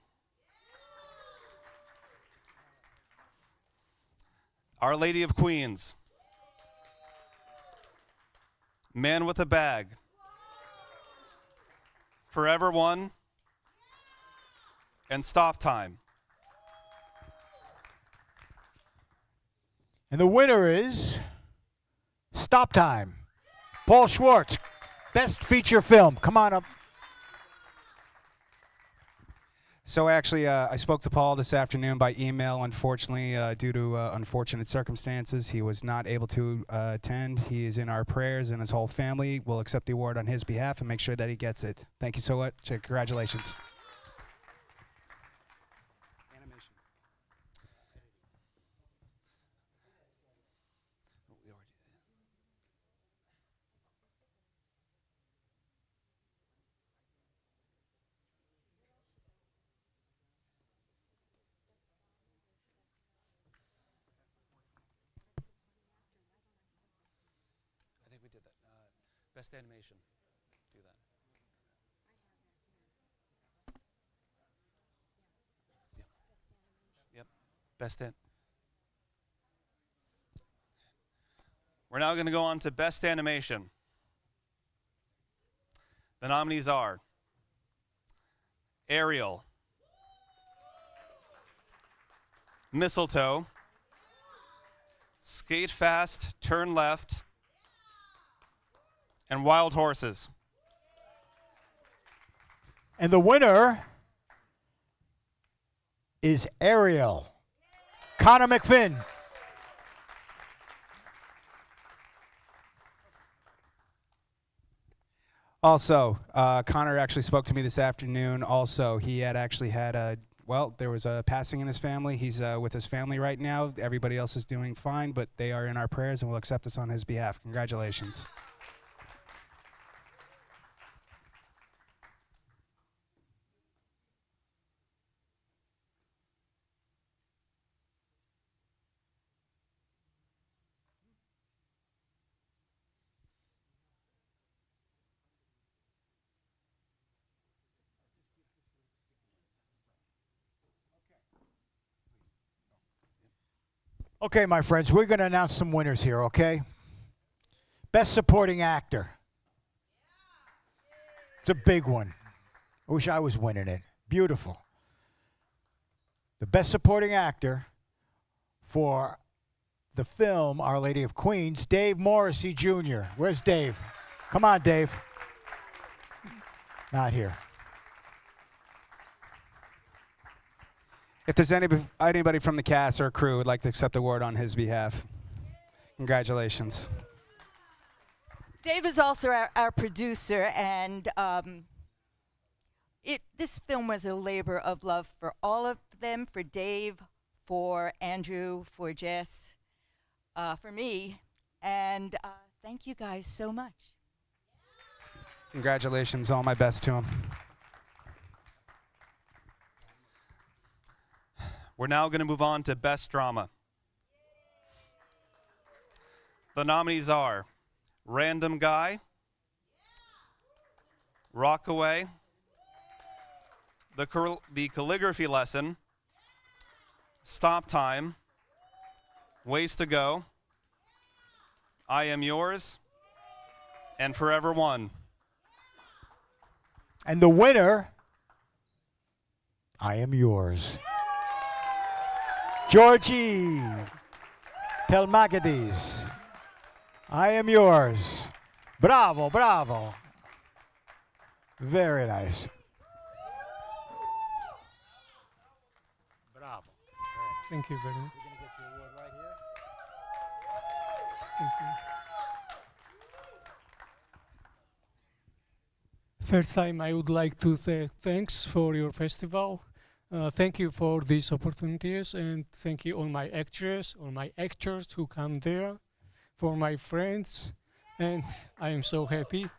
Our Lady of Queens, Man with a Bag, Forever One, and Stop Time. And the winner is Stop Time. Paul Schwartz, Best Feature Film. Come on up. So actually, I spoke to Paul this afternoon by email. Unfortunately, due to unfortunate circumstances, he was not able to attend. He is in our prayers, and his whole family will accept the award on his behalf and make sure that he gets it. Thank you so much. Congratulations. I think we did that. Best Animation. Do that. Yep. Best in. We're now going to go on to Best Animation. The nominees are Ariel, Mistletoe, Skate Fast, Turn Left, and Wild Horses. And the winner is Ariel. Connor McFinn. Also, Connor actually spoke to me this afternoon. Also, he had actually had a, well, there was a passing in his family. He's with his family right now. Everybody else is doing fine, but they are in our prayers and will accept this on his behalf. Congratulations. Okay, my friends, we're going to announce some winners here, okay? Best Supporting Actor. It's a big one. I wish I was winning it. Beautiful. The Best Supporting Actor for the film Our Lady of Queens, Dave Morrissey Jr. Where's Dave? Come on, Dave. Not here. If there's anybody from the cast or crew who would like to accept the award on his behalf, congratulations. Dave is also our producer, and this film was a labor of love for all of them, for Dave, for Andrew, for Jess, for me, and thank you guys so much. Congratulations, all my best to him. We're now going to move on to Best Drama. The nominees are Random Guy, Rockaway, The Calligraphy Lesson, Stop Time, Ways to Go, I Am Yours, and Forever One. And the winner, I Am Yours. Georgie Telmagadis, I Am Yours. Bravo, bravo. Very nice. Bravo. Thank you very much. You're going to get your award right here. Thank you. First time, I would like to say thanks for your festival. Thank you for these opportunities, and thank you all my actors, all my actors who come there, for my friends, and I am so happy.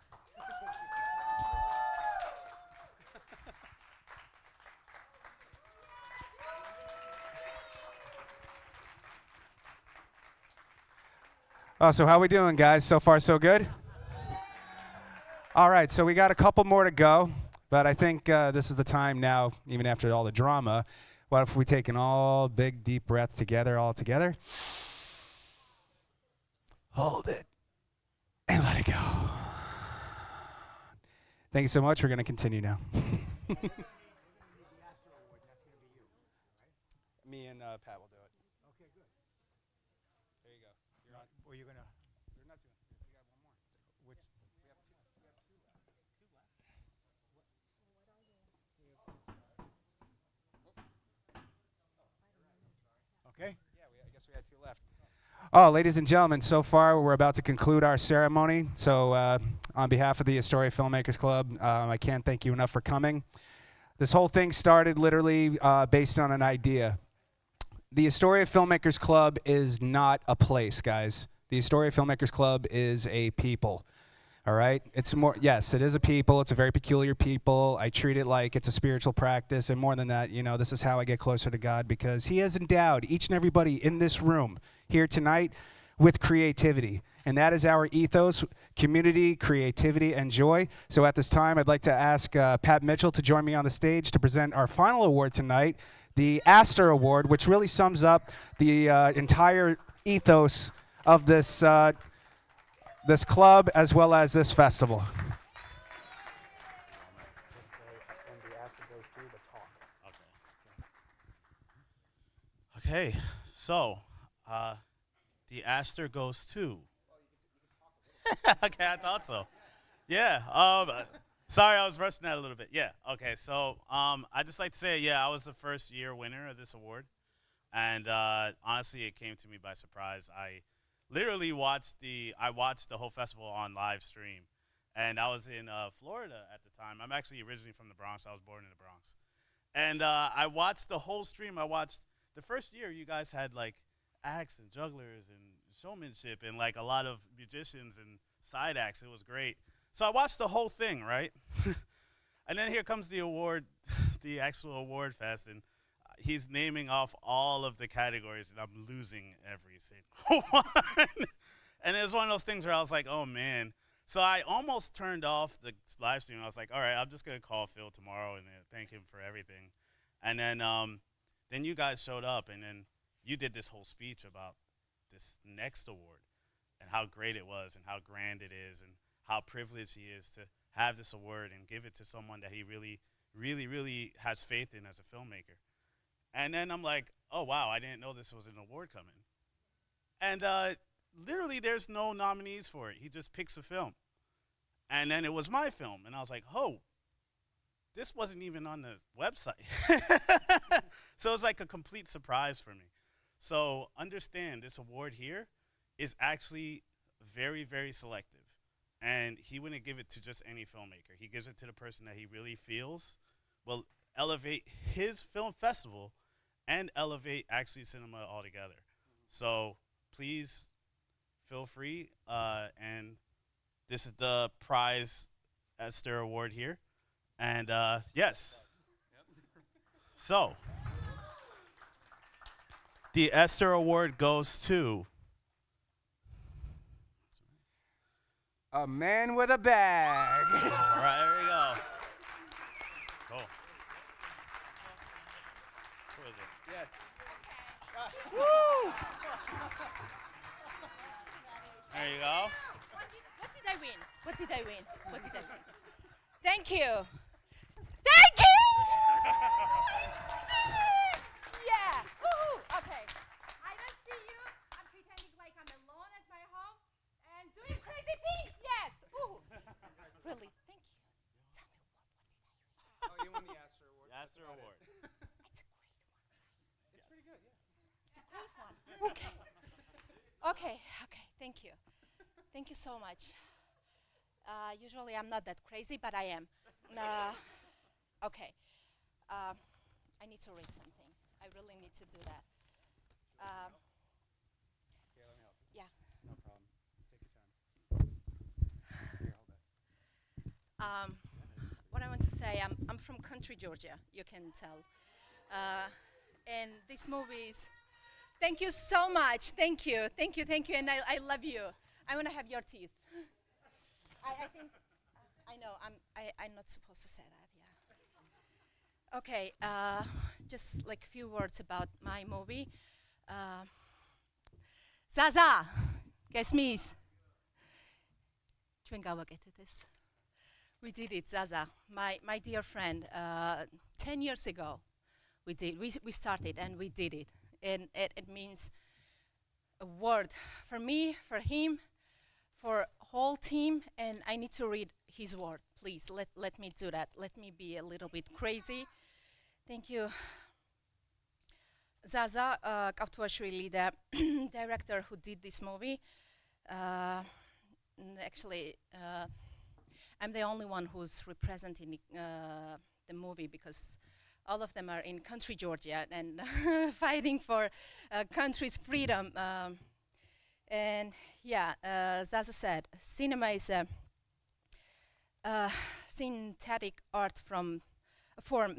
So how we doing, guys? So far, so good? All right, so we got a couple more to go, but I think this is the time now, even after all the drama. What if we take an all big deep breath together, all together? Hold it and let it go. Thank you so much. We're going to continue now. Me and Pat will do it. Okay, good. There you go. You're on. Or you're gonna. You're not doing. We got one more. Which? We have two. We have two left. Two left. Okay. Yeah, I guess we had two left. Oh, ladies and gentlemen, so far we're about to conclude our ceremony. So on behalf of the Astoria Filmmakers Club, I can't thank you enough for coming. This whole thing started literally based on an idea. The Astoria Filmmakers Club is not a place, guys. The Astoria Filmmakers Club is a people. All right? It's more, yes, it is a people. It's a very peculiar people. I treat it like it's a spiritual practice. And more than that, you know, this is how I get closer to God, because He has endowed each and everybody in this room here tonight with creativity. And that is our ethos: community, creativity, and joy. So at this time, I'd like to ask Pat Mitchell to join me on the stage to present our final award tonight, the Astor Award, which really sums up the entire ethos of this this club as well as this festival. Okay, so the Astor goes to. Okay, I thought so. Yeah. Sorry, I was rushing that a little bit. Yeah. Okay. So I just like to say, yeah, I was the first year winner of this award, and honestly, it came to me by surprise. I literally watched the whole festival on live stream, and I was in Florida at the time. I'm actually originally from the Bronx. I was born in the Bronx, and I watched the whole stream. I watched the first year. You guys had like acts and jugglers and showmanship and like a lot of musicians and side acts. It was great. So I watched the whole thing, right? And then here comes the award, the actual award fest, and he's naming off all of the categories, and I'm losing every single one. And it was one of those things where I was like, oh, man. So I almost turned off the live stream. I was like, all right, I'm just going to call Phil tomorrow and thank him for everything. And then you guys showed up, and then you did this whole speech about this next award and how great it was and how grand it is and how privileged he is to have this award and give it to someone that he really, really, really has faith in as a filmmaker. And then I'm like, oh, wow, I didn't know this was an award coming. And literally there's no nominees for it. He just picks a film. And then it was my film. And I was like, oh, this wasn't even on the website. So it was like a complete surprise for me. So understand, this award here is actually very, very selective. And he wouldn't give it to just any filmmaker. He gives it to the person that he really feels will elevate his film festival and elevate actually cinema altogether. So please feel free. And this is the prize Astor Award here. And yes. So the Astor Award goes to A Man with a Bag. All right, there we go. Cool. Who is it? Yeah. Woo! There you go. What did I win? What did I win? What did I win? Thank you. Thank you! Yeah. Woo-hoo. Okay. I don't see you. I'm pretending like I'm alone at my home and doing crazy things. Yes. Ooh. Really? Thank you. Tell me what did I win? Oh, you won the Astor Award. The Astor Award. It's a great one, right? It's pretty good, yeah. It's a great one. Okay. Okay. Okay. Thank you. Thank you so much. Usually I'm not that crazy, but I am. Okay. I need to read something. I really need to do that. Okay, let me help you. Yeah. No problem. Take your time. Here, hold it. What I want to say, I'm from country Georgia, you can tell. And this movie is, thank you so much. Thank you, thank you, thank you, and I love you. I want to have your teeth. I think, I know. I'm not supposed to say that. Yeah. Okay. Just like a few words about my movie. Zaza, guess me's. This. We did it, Zaza, my dear friend. 10 years ago, we started and we did it, and it means a word for me, for him, for whole team, and I need to read his word. Please let me do that. Let me be a little bit crazy. Thank you. Zaza Kaptuashvili, the director who did this movie. Actually, I'm the only one who's representing the movie because all of them are in country Georgia and fighting for country's freedom. And yeah, Zaza said, cinema is a synthetic art form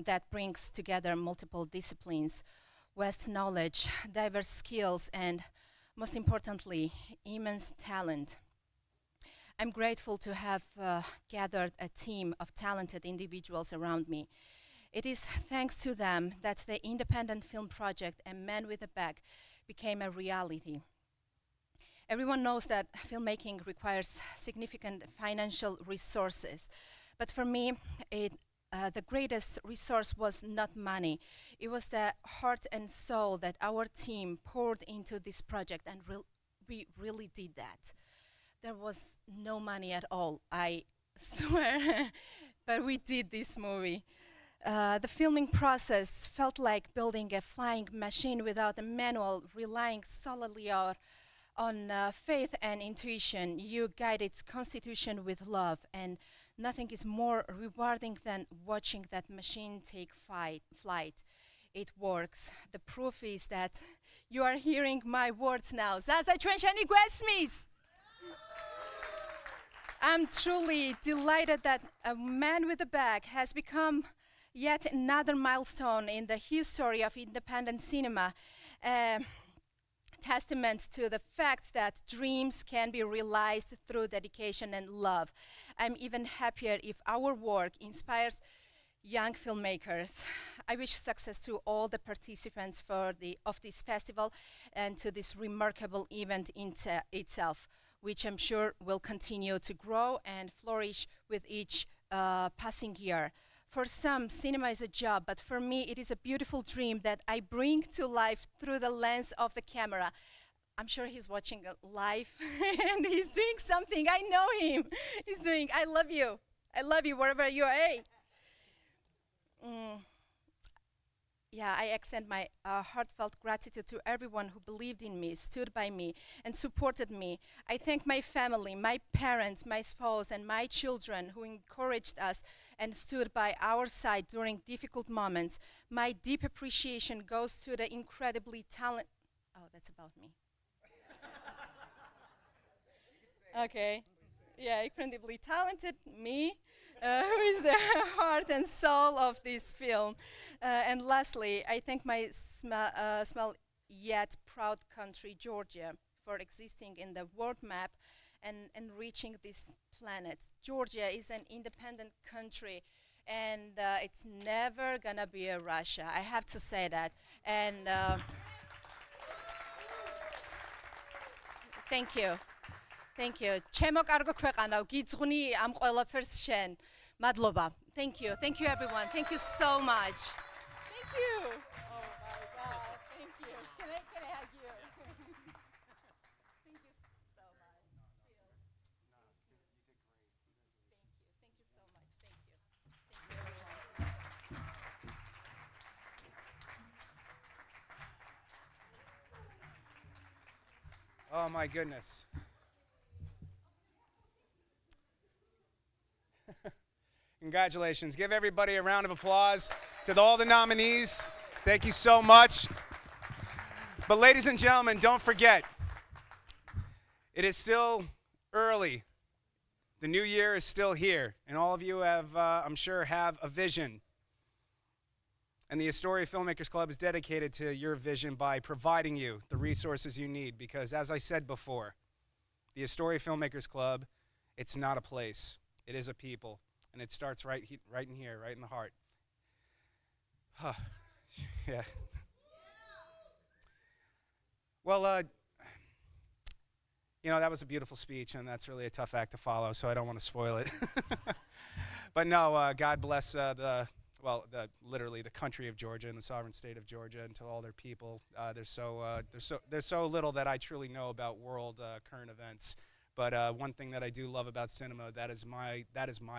that brings together multiple disciplines, vast knowledge, diverse skills, and most importantly, immense talent. I'm grateful to have gathered a team of talented individuals around me. It is thanks to them that the independent film project A Man with a Bag became a reality. Everyone knows that filmmaking requires significant financial resources, but for me, the greatest resource was not money. It was the heart and soul that our team poured into this project, and we really did that. There was no money at all, I swear, but we did this movie. The filming process felt like building a flying machine without a manual, relying solely on faith and intuition. You guide its constitution with love, and nothing is more rewarding than watching that machine take flight. It works. The proof is that you are hearing my words now. Zaza Trenchani Guesmis! I'm truly delighted that A Man with a Bag has become yet another milestone in the history of independent cinema, testament to the fact that dreams can be realized through dedication and love. I'm even happier if our work inspires young filmmakers. I wish success to all the participants of this festival and to this remarkable event itself, which I'm sure will continue to grow and flourish with each passing year. For some, cinema is a job, but for me, it is a beautiful dream that I bring to life through the lens of the camera. I'm sure he's watching live and he's doing something. I know him. He's doing, I love you. I love you wherever you are. Hey. Yeah, I extend my heartfelt gratitude to everyone who believed in me, stood by me, and supported me. I thank my family, my parents, my spouse, and my children who encouraged us and stood by our side during difficult moments. My deep appreciation goes to the incredibly talented... Oh, that's about me. Okay. Yeah, incredibly talented me. Who is the heart and soul of this film. And lastly, I thank my small yet proud country, Georgia, for existing in the world map and reaching this planet. Georgia is an independent country, and it's never gonna be a Russia. I have to say that. And thank you. Thank you. Chemok ქვეყანა გიძღვნი ამ ყველაფერს შენ. Madloba. Thank you. Thank you, everyone. Thank you so much. Thank you. Oh my God. Thank you. Can I hug you? Thank you so much. Thank you. Thank you so much. Thank you. Thank you, everyone. Oh my goodness. Congratulations. Give everybody a round of applause to all the nominees. Thank you so much. But ladies and gentlemen, don't forget, it is still early. The new year is still here, and all of you have, I'm sure, have a vision. And the Astoria Filmmakers Club is dedicated to your vision by providing you the resources you need, because as I said before, the Astoria Filmmakers Club, it's not a place. It is a people, and it starts right in here, right in the heart. Yeah. Well, that was a beautiful speech, and that's really a tough act to follow, so I don't want to spoil it. But no, God bless literally the country of Georgia and the sovereign state of Georgia, and to all their people. There's so little that I truly know about world current events. But one thing that I do love about cinema, that is my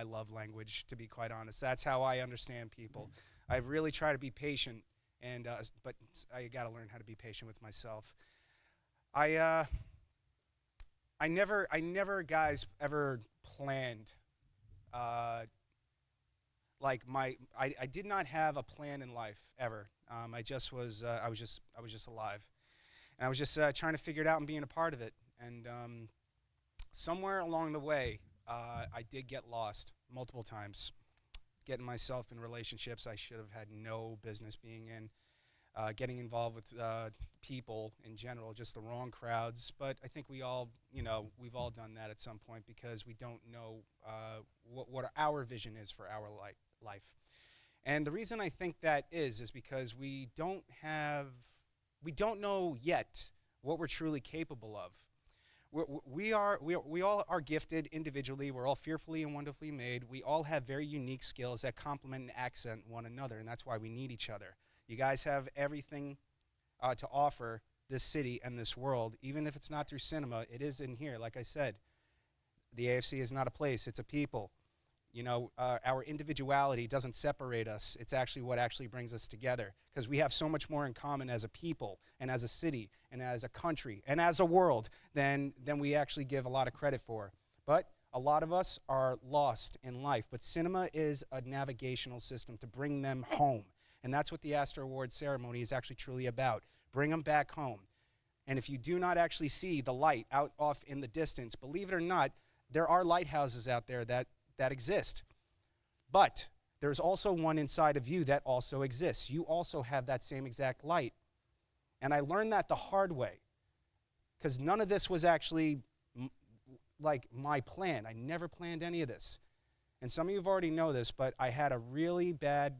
love language, to be quite honest. That's how I understand people. I really try to be patient, but I got to learn how to be patient with myself. I never, guys, ever planned. I did not have a plan in life ever. I was just alive, and I was just trying to figure it out and being a part of it. And somewhere along the way, I did get lost multiple times, getting myself in relationships I should have had no business being in, getting involved with people in general, just the wrong crowds. But I think we've all done that at some point because we don't know what our vision is for our life. And the reason I think that is because we don't know yet what we're truly capable of. We all are gifted individually. We're all fearfully and wonderfully made. We all have very unique skills that complement and accent one another, and that's why we need each other. You guys have everything to offer this city and this world. Even if it's not through cinema, it is in here. Like I said, the AFC is not a place, it's a people. Our individuality doesn't separate us. It's actually what actually brings us together, because we have so much more in common as a people and as a city and as a country and as a world than we actually give a lot of credit for. But a lot of us are lost in life. But cinema is a navigational system to bring them home. And that's what the Astor Award ceremony is actually truly about. Bring them back home. And if you do not actually see the light out off in the distance, believe it or not, there are lighthouses out there that exist. But there's also one inside of you that also exists. You also have that same exact light. And I learned that the hard way, because none of this was actually my plan. I never planned any of this. And some of you already know this, but I had a really bad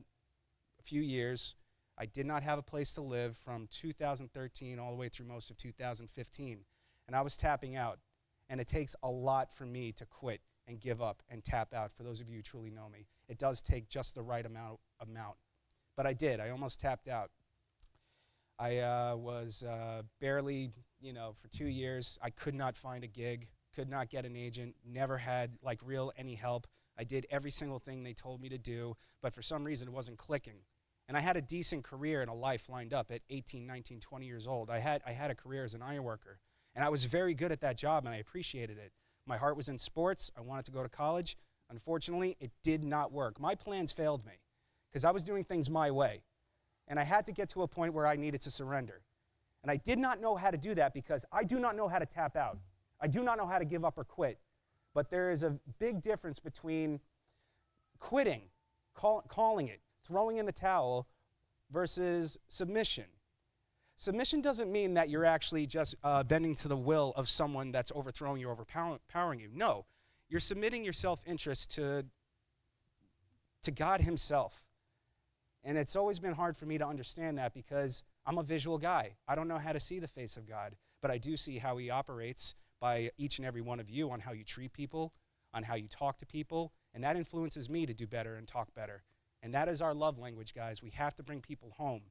few years. I did not have a place to live from 2013 all the way through most of 2015. And I was tapping out. And it takes a lot for me to quit and give up and tap out. For those of you who truly know me, it does take just the right amount. But I did. I almost tapped out. I was barely, for 2 years, I could not find a gig, could not get an agent, never had any help. I did every single thing they told me to do, but for some reason it wasn't clicking. And I had a decent career and a life lined up at 18, 19, 20 years old. I had a career as an iron worker, and I was very good at that job, and I appreciated it. My heart was in sports. I wanted to go to college. Unfortunately, it did not work. My plans failed me because I was doing things my way, and I had to get to a point where I needed to surrender. And I did not know how to do that because I do not know how to tap out. I do not know how to give up or quit. But there is a big difference between quitting, calling it, throwing in the towel, versus submission. Submission doesn't mean that you're actually just bending to the will of someone that's overthrowing you, overpowering you. No, you're submitting your self-interest to God himself. And it's always been hard for me to understand that because I'm a visual guy. I don't know how to see the face of God, but I do see how he operates by each and every one of you on how you treat people, on how you talk to people, and that influences me to do better and talk better. And that is our love language, guys. We have to bring people home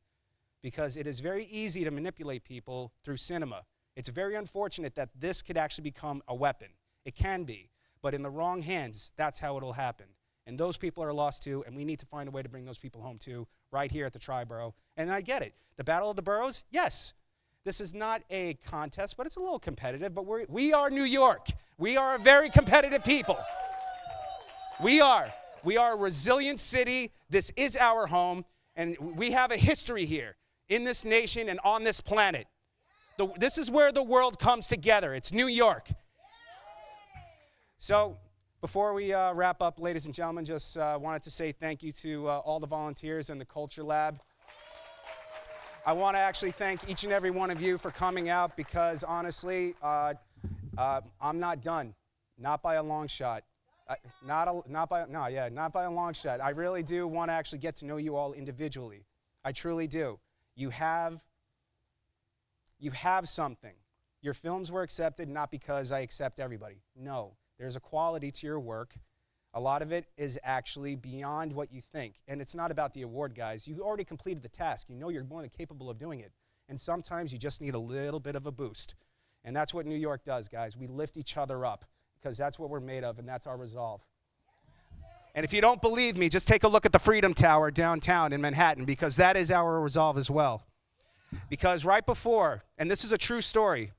because it is very easy to manipulate people through cinema. It's very unfortunate that this could actually become a weapon. It can be, but in the wrong hands, that's how it'll happen. And those people are lost too, and we need to find a way to bring those people home too, right here at the Triborough. And I get it. The Battle of the Boroughs, yes. This is not a contest, but it's a little competitive, but we are New York. We are a very competitive people. We are. We are a resilient city. This is our home, and we have a history here in this nation and on this planet. This is where the world comes together. It's New York. So before we wrap up, ladies and gentlemen, just wanted to say thank you to all the volunteers in the Culture Lab. I want to actually thank each and every one of you for coming out because, honestly, I'm not done. Not by a long shot. Not by a long shot. I really do want to actually get to know you all individually. I truly do. You have something. Your films were accepted not because I accept everybody. No, there's a quality to your work. A lot of it is actually beyond what you think. And it's not about the award, guys. You already completed the task. You know you're more than capable of doing it. And sometimes you just need a little bit of a boost. And that's what New York does, guys. We lift each other up because that's what we're made of, and that's our resolve. And if you don't believe me, just take a look at the Freedom Tower downtown in Manhattan, because that is our resolve as well. Because right before, and this is a true story,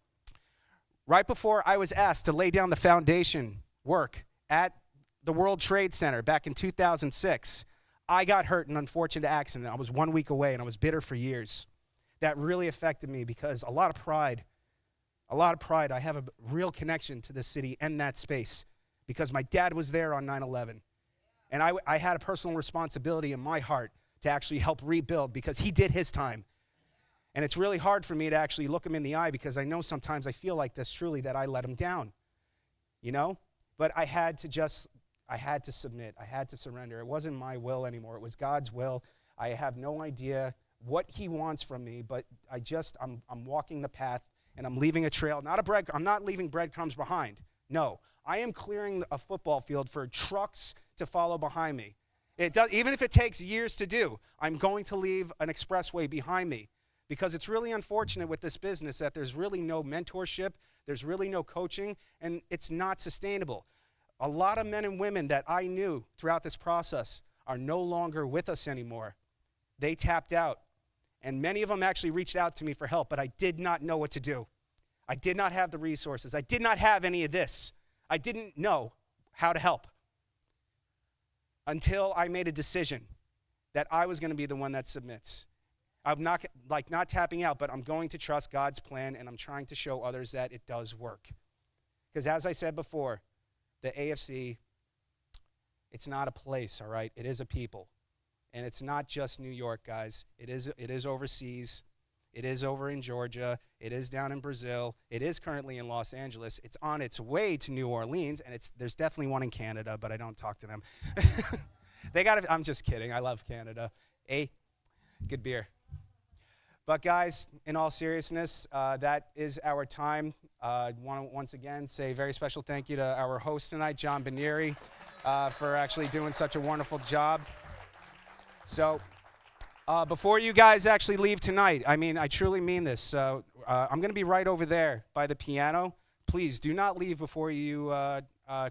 right before I was asked to lay down the foundation work at the World Trade Center back in 2006, I got hurt in an unfortunate accident. I was 1 week away, and I was bitter for years. That really affected me because a lot of pride. I have a real connection to this city and that space because my dad was there on 9/11. And I had a personal responsibility in my heart to actually help rebuild because he did his time. And it's really hard for me to actually look him in the eye because I know sometimes I feel like this truly that I let him down, you know? But I had to submit. I had to surrender. It wasn't my will anymore. It was God's will. I have no idea what he wants from me, but I'm walking the path and I'm leaving a trail. I'm not leaving breadcrumbs behind. No, I am clearing a football field for trucks to follow behind me. Even if it takes years to do, I'm going to leave an expressway behind me because it's really unfortunate with this business that there's really no mentorship, there's really no coaching, and it's not sustainable. A lot of men and women that I knew throughout this process are no longer with us anymore. They tapped out. And many of them actually reached out to me for help, but I did not know what to do. I did not have the resources. I did not have any of this. I didn't know how to help until I made a decision that I was going to be the one that submits. I'm not tapping out, but I'm going to trust God's plan, and I'm trying to show others that it does work. Because as I said before, the AFC, it's not a place, all right? It is a people. And it's not just New York, guys. It is overseas. It is over in Georgia. It is down in Brazil. It is currently in Los Angeles. It's on its way to New Orleans, and there's definitely one in Canada, but I don't talk to them. I'm just kidding. I love Canada. Good beer. But guys, in all seriousness, that is our time. I want to once again say a very special thank you to our host tonight, John Banieri, for actually doing such a wonderful job. So before you guys actually leave tonight, I truly mean this. I'm going to be right over there by the piano. Please do not leave before you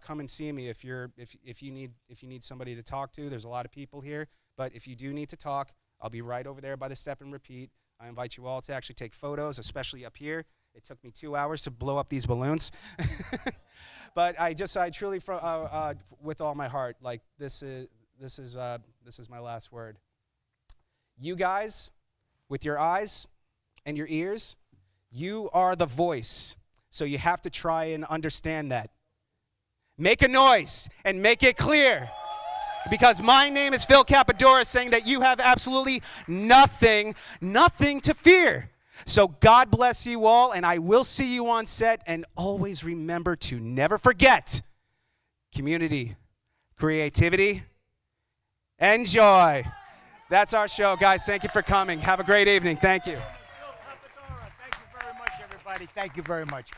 come and see me if you need somebody to talk to. There's a lot of people here, but if you do need to talk, I'll be right over there by the step and repeat. I invite you all to actually take photos, especially up here. It took me 2 hours to blow up these balloons. But I truly, with all my heart, like this is my last word. You guys, with your eyes and your ears, you are the voice. So you have to try and understand that. Make a noise and make it clear. Because my name is Phil Capadora, saying that you have absolutely nothing to fear. So God bless you all, and I will see you on set. And always remember to never forget community, creativity, and joy. That's our show, guys. Thank you for coming. Have a great evening. Thank you. Thank you very much, everybody. Thank you very much.